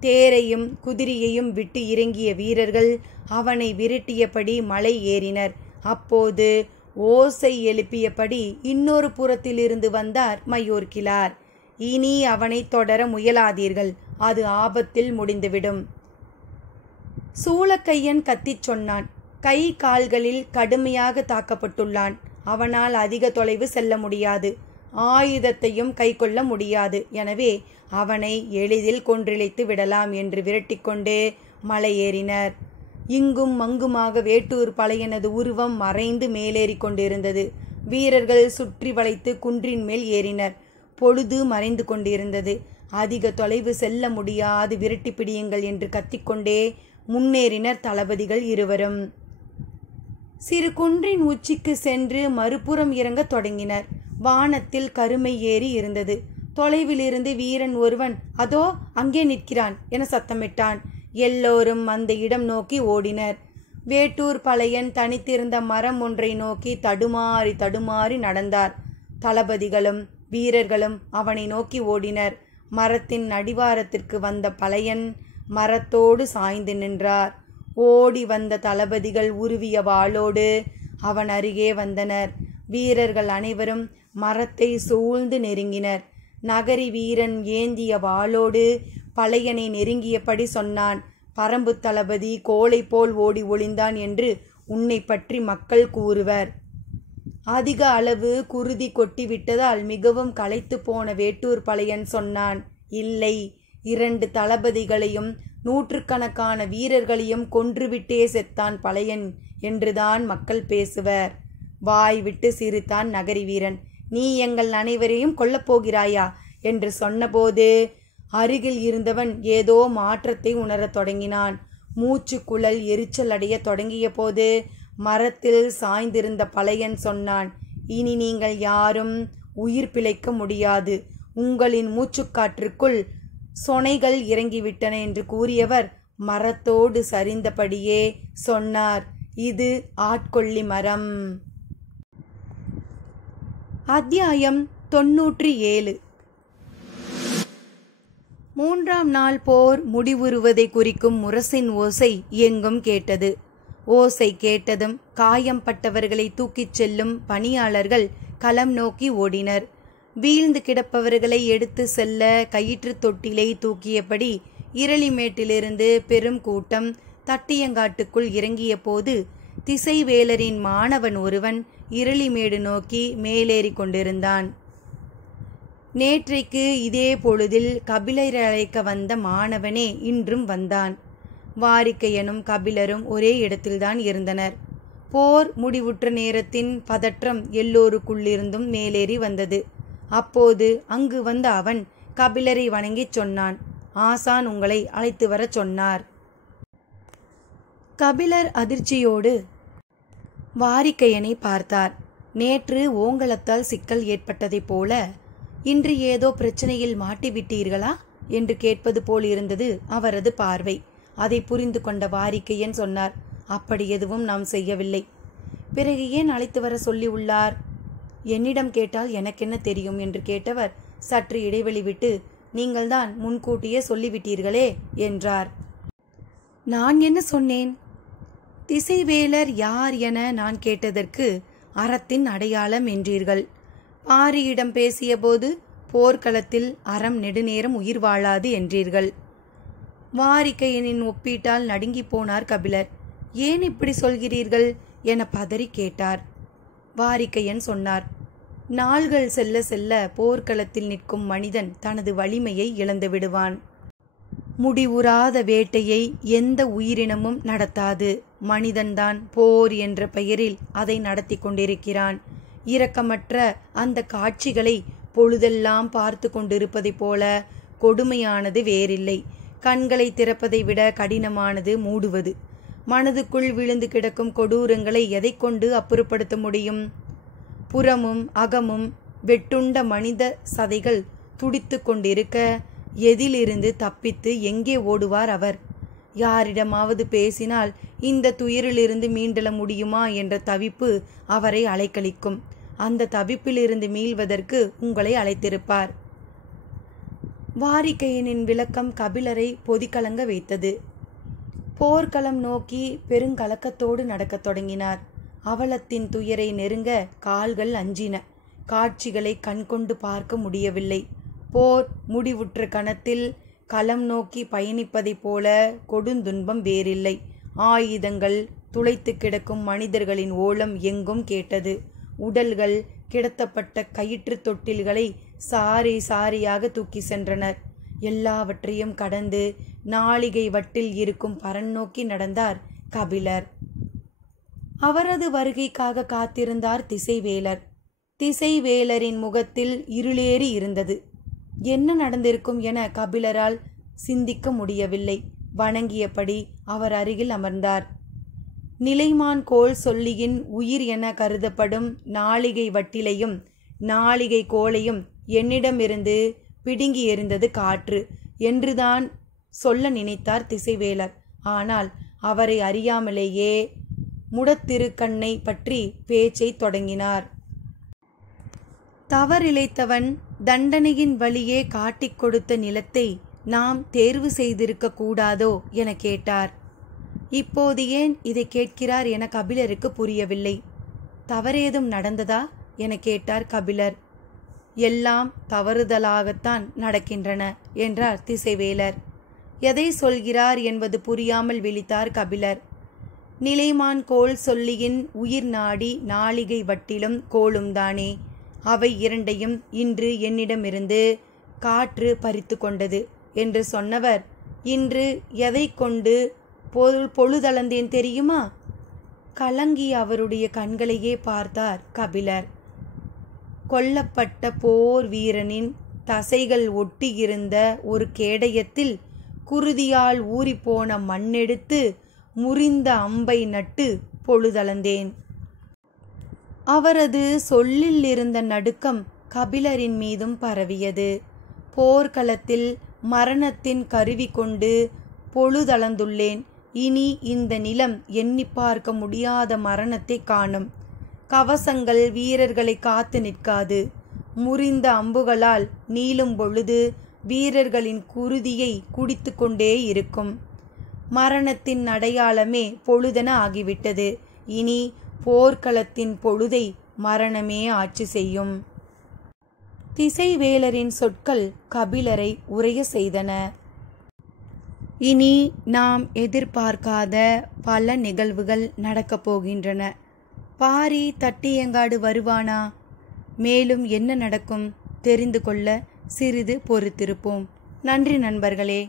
தேரையும் குதிரையையும் விட்டு இறங்கிய வீரர்கள் அவனை விரட்டியபடி மலை ஏறினர். அப்போது ஓசை எழுப்பியபடி இன்னொரு புறத்திலிருந்து வந்தார் மயூர்கிழார். இனி அவனை தொடர முயலாதீர்கள், அது ஆபத்தில் முடிந்துவிடும். சூளக்கையன் கத்திச் சொன்னான். கை கால்களில் கடுமையாக தாக்கப்பட்டுள்ளான். அவனால் அதிக தொலைவு செல்ல முடியாது. ஆயுதத்தையும் கை கொள்ள முடியாது. எனவே அவனை எளிதில் கொன்றிழைத்து விடலாம் என்று விரட்டிக்கொண்டே மலை ஏறினர். இங்கும் அங்குமாக வேட்டூர் பழையனது உருவம் மறைந்து மேலேறி கொண்டிருந்தது. வீரர்கள் சுற்றி வளைத்து குன்றின் மேல் ஏறினர். பொழுது மறைந்து கொண்டிருந்தது. அதிக தொலைவு செல்ல முடியாது, விரட்டி பிடியுங்கள் என்று கத்திக்கொண்டே முன்னேறினர் தளபதிகள் இருவரும். சிறு குன்றின் உச்சிக்கு சென்று மறுபுறம் இறங்க தொடங்கினர். வானத்தில் கருமை ஏறி இருந்தது. தொலைவிலிருந்து வீரன் ஒருவன் அதோ அங்கே நிற்கிறான் என சத்தமிட்டான். எல்லோரும் அந்த இடம் நோக்கி ஓடினர். வேட்டூர் பழையன் தனித்திருந்த மரம் ஒன்றை நோக்கி தடுமாறி தடுமாறி நடந்தார். தளபதிகளும் வீரர்களும் அவனை நோக்கி ஓடினர். மரத்தின் அடிவாரத்திற்கு வந்த பழையன் மரத்தோடு சாய்ந்து நின்றார். ஓடி வந்த தளபதிகள் உருவிய வாளோடு அவன் அருகே வந்தனர். வீரர்கள் அனைவரும் மரத்தை சூழ்ந்து நெருங்கினர். நகரி வீரன் ஏந்திய வாளோடு பழையனை நெருங்கியபடி சொன்னான், பரம்பு தளபதி கோலை போல் ஓடி ஒளிந்தான் என்று உன்னை பற்றி மக்கள் கூறுவர். அதிக அளவு குருதி கொட்டிவிட்டதால் மிகவும் களைத்து போன வேட்டூர் பழையன் சொன்னான், இல்லை, 2 தளபதிகளையும் 100கணக்கான வீரர்களையும் கொன்றுவிட்டே செத்தான் பழையன் என்றுதான் மக்கள் பேசுவர். வாய் விட்டு சிரித்தான் நகரி வீரன். நீ எங்கள் அனைவரையும் கொல்லப்போகிறாயா என்று சொன்னபோது அருகில் இருந்தவன் ஏதோ மாற்றத்தை உணரத் தொடங்கினான். மூச்சு குழல் எரிச்சல் அடைய தொடங்கிய போது மரத்தில் சாய்ந்திருந்த பழையன் சொன்னான், இனி நீங்கள் யாரும் உயிர் பிழைக்க முடியாது. உங்களின் மூச்சுக்காற்றுக்குள் சொனைகள் இறங்கிவிட்டன என்று கூறியவர் மரத்தோடு சரிந்தபடியே சொன்னார், இது ஆட்கொள்ளி மரம். அத்தியாயம் 97. 3ஆம் நாள் போர் முடிவுறுவதை குறிக்கும் முரசின் ஓசை எங்கும் கேட்டது. ஓசை கேட்டதும் காயம்பட்டவர்களை தூக்கிச் செல்லும் பணியாளர்கள் களம் நோக்கி ஓடினர். வீழ்ந்து கிடப்பவர்களை எடுத்து செல்ல கயிற்று தொட்டிலை தூக்கியபடி இரளிமேட்டிலிருந்து பெரும் கூட்டம் தட்டியங்காட்டுக்குள் இறங்கிய போது திசைவேலரின் மாணவன் ஒருவன் இரளிமேடு நோக்கி மேலேறி கொண்டிருந்தான். நேற்றைக்கு இதே பொழுதில் கபிலரை அழைக்க வந்த மாணவனே இன்றும் வந்தான். வாரிக்கையனும் கபிலரும் ஒரே இடத்தில்தான் இருந்தனர். போர் முடிவுற்ற நேரத்தின் பதற்றம் எல்லோருக்குள்ளிருந்தும் மேலேறி வந்தது. அப்போது அங்கு வந்த அவன் கபிலரை வணங்கிச் சொன்னான், ஆசான் உங்களை அழைத்து வரச் சொன்னார். கபிலர் அதிர்ச்சியோடு வாரிக்கையனை பார்த்தார். நேற்று ஓங்கலத்தால் சிக்கல் ஏற்பட்டதைப் போல இன்று ஏதோ பிரச்சனையில் மாட்டிவிட்டீர்களா என்று கேட்பது போல் இருந்தது அவரது பார்வை. அதை புரிந்து கொண்ட வாரிக்கையன் சொன்னார், அப்படி எதுவும் நாம் செய்யவில்லை. பிறகு ஏன் அழைத்து வர சொல்லி உள்ளார்? என்னிடம் கேட்டால் எனக்கென்ன தெரியும் என்று கேட்டவர் சற்று இடைவெளி விட்டு, நீங்கள்தான் முன்கூட்டியே சொல்லிவிட்டீர்களே என்றார். நான் என்ன சொன்னேன்? திசைவேலர் யார் என நான் கேட்டதற்கு அறத்தின் அடையாளம் என்றீர்கள். பாரியிடம் பேசிய போது போர்க்களத்தில் அறம் நெடுநேரம் உயிர் வாழாது என்றீர்கள். வாரிக்கையனின் ஒப்பீட்டால் நடுங்கி போனார் கபிலர். ஏன் இப்படி சொல்கிறீர்கள் என பதறி கேட்டார். வாரிக்கையன் சொன்னார், நாள்கள் செல்ல செல்ல போர்க்களத்தில் நிற்கும் மனிதன் தனது வலிமையை இழந்து விடுவான். முடிவுறாத வேட்டையை எந்த உயிரினமும் நடத்தாது. மனிதன்தான் போர் என்ற பெயரில் அதை நடத்தி கொண்டிருக்கிறான். இரக்கமற்ற அந்த காட்சிகளை பொழுதெல்லாம் பார்த்து கொண்டிருப்பதைப் போல கொடுமையானது வேறில்லை. கண்களை திறப்பதை விட கடினமானது மூடுவது. மனதுக்குள் விழுந்து கிடக்கும் கொடூரங்களை எதை கொண்டு அப்புறப்படுத்த முடியும்? புறமும் அகமும் வெட்டுண்ட மனித சதைகள் துடித்து கொண்டிருக்க எதிலிருந்து தப்பித்து எங்கே ஓடுவார் அவர்? யாரிடமாவது பேசினால் இந்த துயரிலிருந்து மீண்டெழ முடியுமா என்ற தவிப்பு அவரை அலைக்கழிக்கும். அந்த தவிப்பிலிருந்து மீள்வதற்கு உங்களை அழைத்திருப்பார். வாரிக்கையனின் விளக்கம் கபிலரை பொதிகலங்க வைத்தது. போர்க்களம் நோக்கி பெருங்கலக்கத்தோடு நடக்கத் தொடங்கினார். அவலத்தின் துயரை நெருங்க கால்கள் அஞ்சின. காட்சிகளை கண்கொண்டு பார்க்க முடியவில்லை. போர் முடிவுற்ற கணத்தில் களம் நோக்கி பயணிப்பதைப் போல கொடுந்துன்பம் வேறில்லை. ஆயுதங்கள் துளைத்து கிடக்கும் மனிதர்களின் ஓலம் எங்கும் கேட்டது. உடல்கள் கிடத்தப்பட்ட கயிற்று தொட்டில்களை சாரி சாரியாக தூக்கி சென்றனர். எல்லாவற்றையும் கடந்து நாளிகை வட்டில் இருக்கும் பரன் நோக்கி நடந்தார் கபிலர். அவரது வருகைக்காக காத்திருந்தார் திசைவேலர். திசைவேலரின் முகத்தில் இருளேறி இருந்தது. என்ன நடந்திருக்கும் என கபிலரால் சிந்திக்க முடியவில்லை. வணங்கியபடி அவர் அருகில் அமர்ந்தார். நிலைமான் கோல் சொல்லியின் உயிர் என கருதப்படும் நாளிகை வட்டிலையும் நாளிகை கோலையும் என்னிடமிருந்து பிடுங்கி எறிந்தது காற்று என்றுதான் சொல்ல நினைத்தார் திசைவேலர். ஆனால் அவரை அறியாமலேயே முடத்திருக்கண்ணை பற்றி பேச்சை தொடங்கினார். தவறிழைத்தவன் தண்டனையின் வழியே காட்டிக் கொடுத்த நிலத்தை நாம் தேர்வு செய்திருக்க கூடாதோ என கேட்டார். இப்போது ஏன் இதை கேட்கிறார் என கபிலருக்கு புரியவில்லை. தவறேதும் நடந்ததா என கேட்டார் கபிலர். எல்லாம் தவறுதலாகத்தான் நடக்கின்றன என்றார் திசைவேலர். எதை சொல்கிறார் என்பது புரியாமல் விழித்தார் கபிலர். நிலைமான் கோல் சொல்லியின் உயிர் நாடி நாளிகை வட்டிலும் கோலும் தானே. அவை இரண்டையும் இன்று என்னிடமிருந்து காற்று பறித்து கொண்டது என்று சொன்னவர் இன்று எதை கொண்டு பொழுதளந்தேன் தெரியுமா? கலங்கி அவருடைய கண்களையே பார்த்தார் கபிலர். கொல்லப்பட்ட போர் வீரனின் தசைகள் ஒட்டியிருந்த ஒரு கேடயத்தில் குருதியால் ஊறிப்போன மண்ணெடுத்து முறிந்த அம்பை நட்டு பொழுதளந்தேன். அவரது சொல்லில் இருந்த நடுக்கம் கபிலரின் மீதும் பரவியது. போர்க்களத்தில் மரணத்தின் கருவி கொண்டு பொழுதளந்துள்ளேன். இனி இந்த நிலம் எண்ணி பார்க்க முடியாத மரணத்தை காணும். கவசங்கள் வீரர்களை காத்து நிற்காது. முறிந்த அம்புகளால் நீளும் பொழுது வீரர்களின் குருதியை குடித்து கொண்டே இருக்கும். மரணத்தின் அடையாளமே பொழுதென ஆகிவிட்டது. இனி போர்க்களத்தின் பொழுதை மரணமே ஆட்சி செய்யும். திசைவேலரின் சொற்கள் கபிலரை உறைய செய்தன. இனி நாம் எதிர்பார்க்காத பல நிகழ்வுகள் நடக்கப் போகின்றன. பாரி தட்டியங்காடு வருவானா? மேலும் என்ன நடக்கும் தெரிந்து கொள்ள சிறிது பொறுத்திருப்போம். நன்றி நண்பர்களே.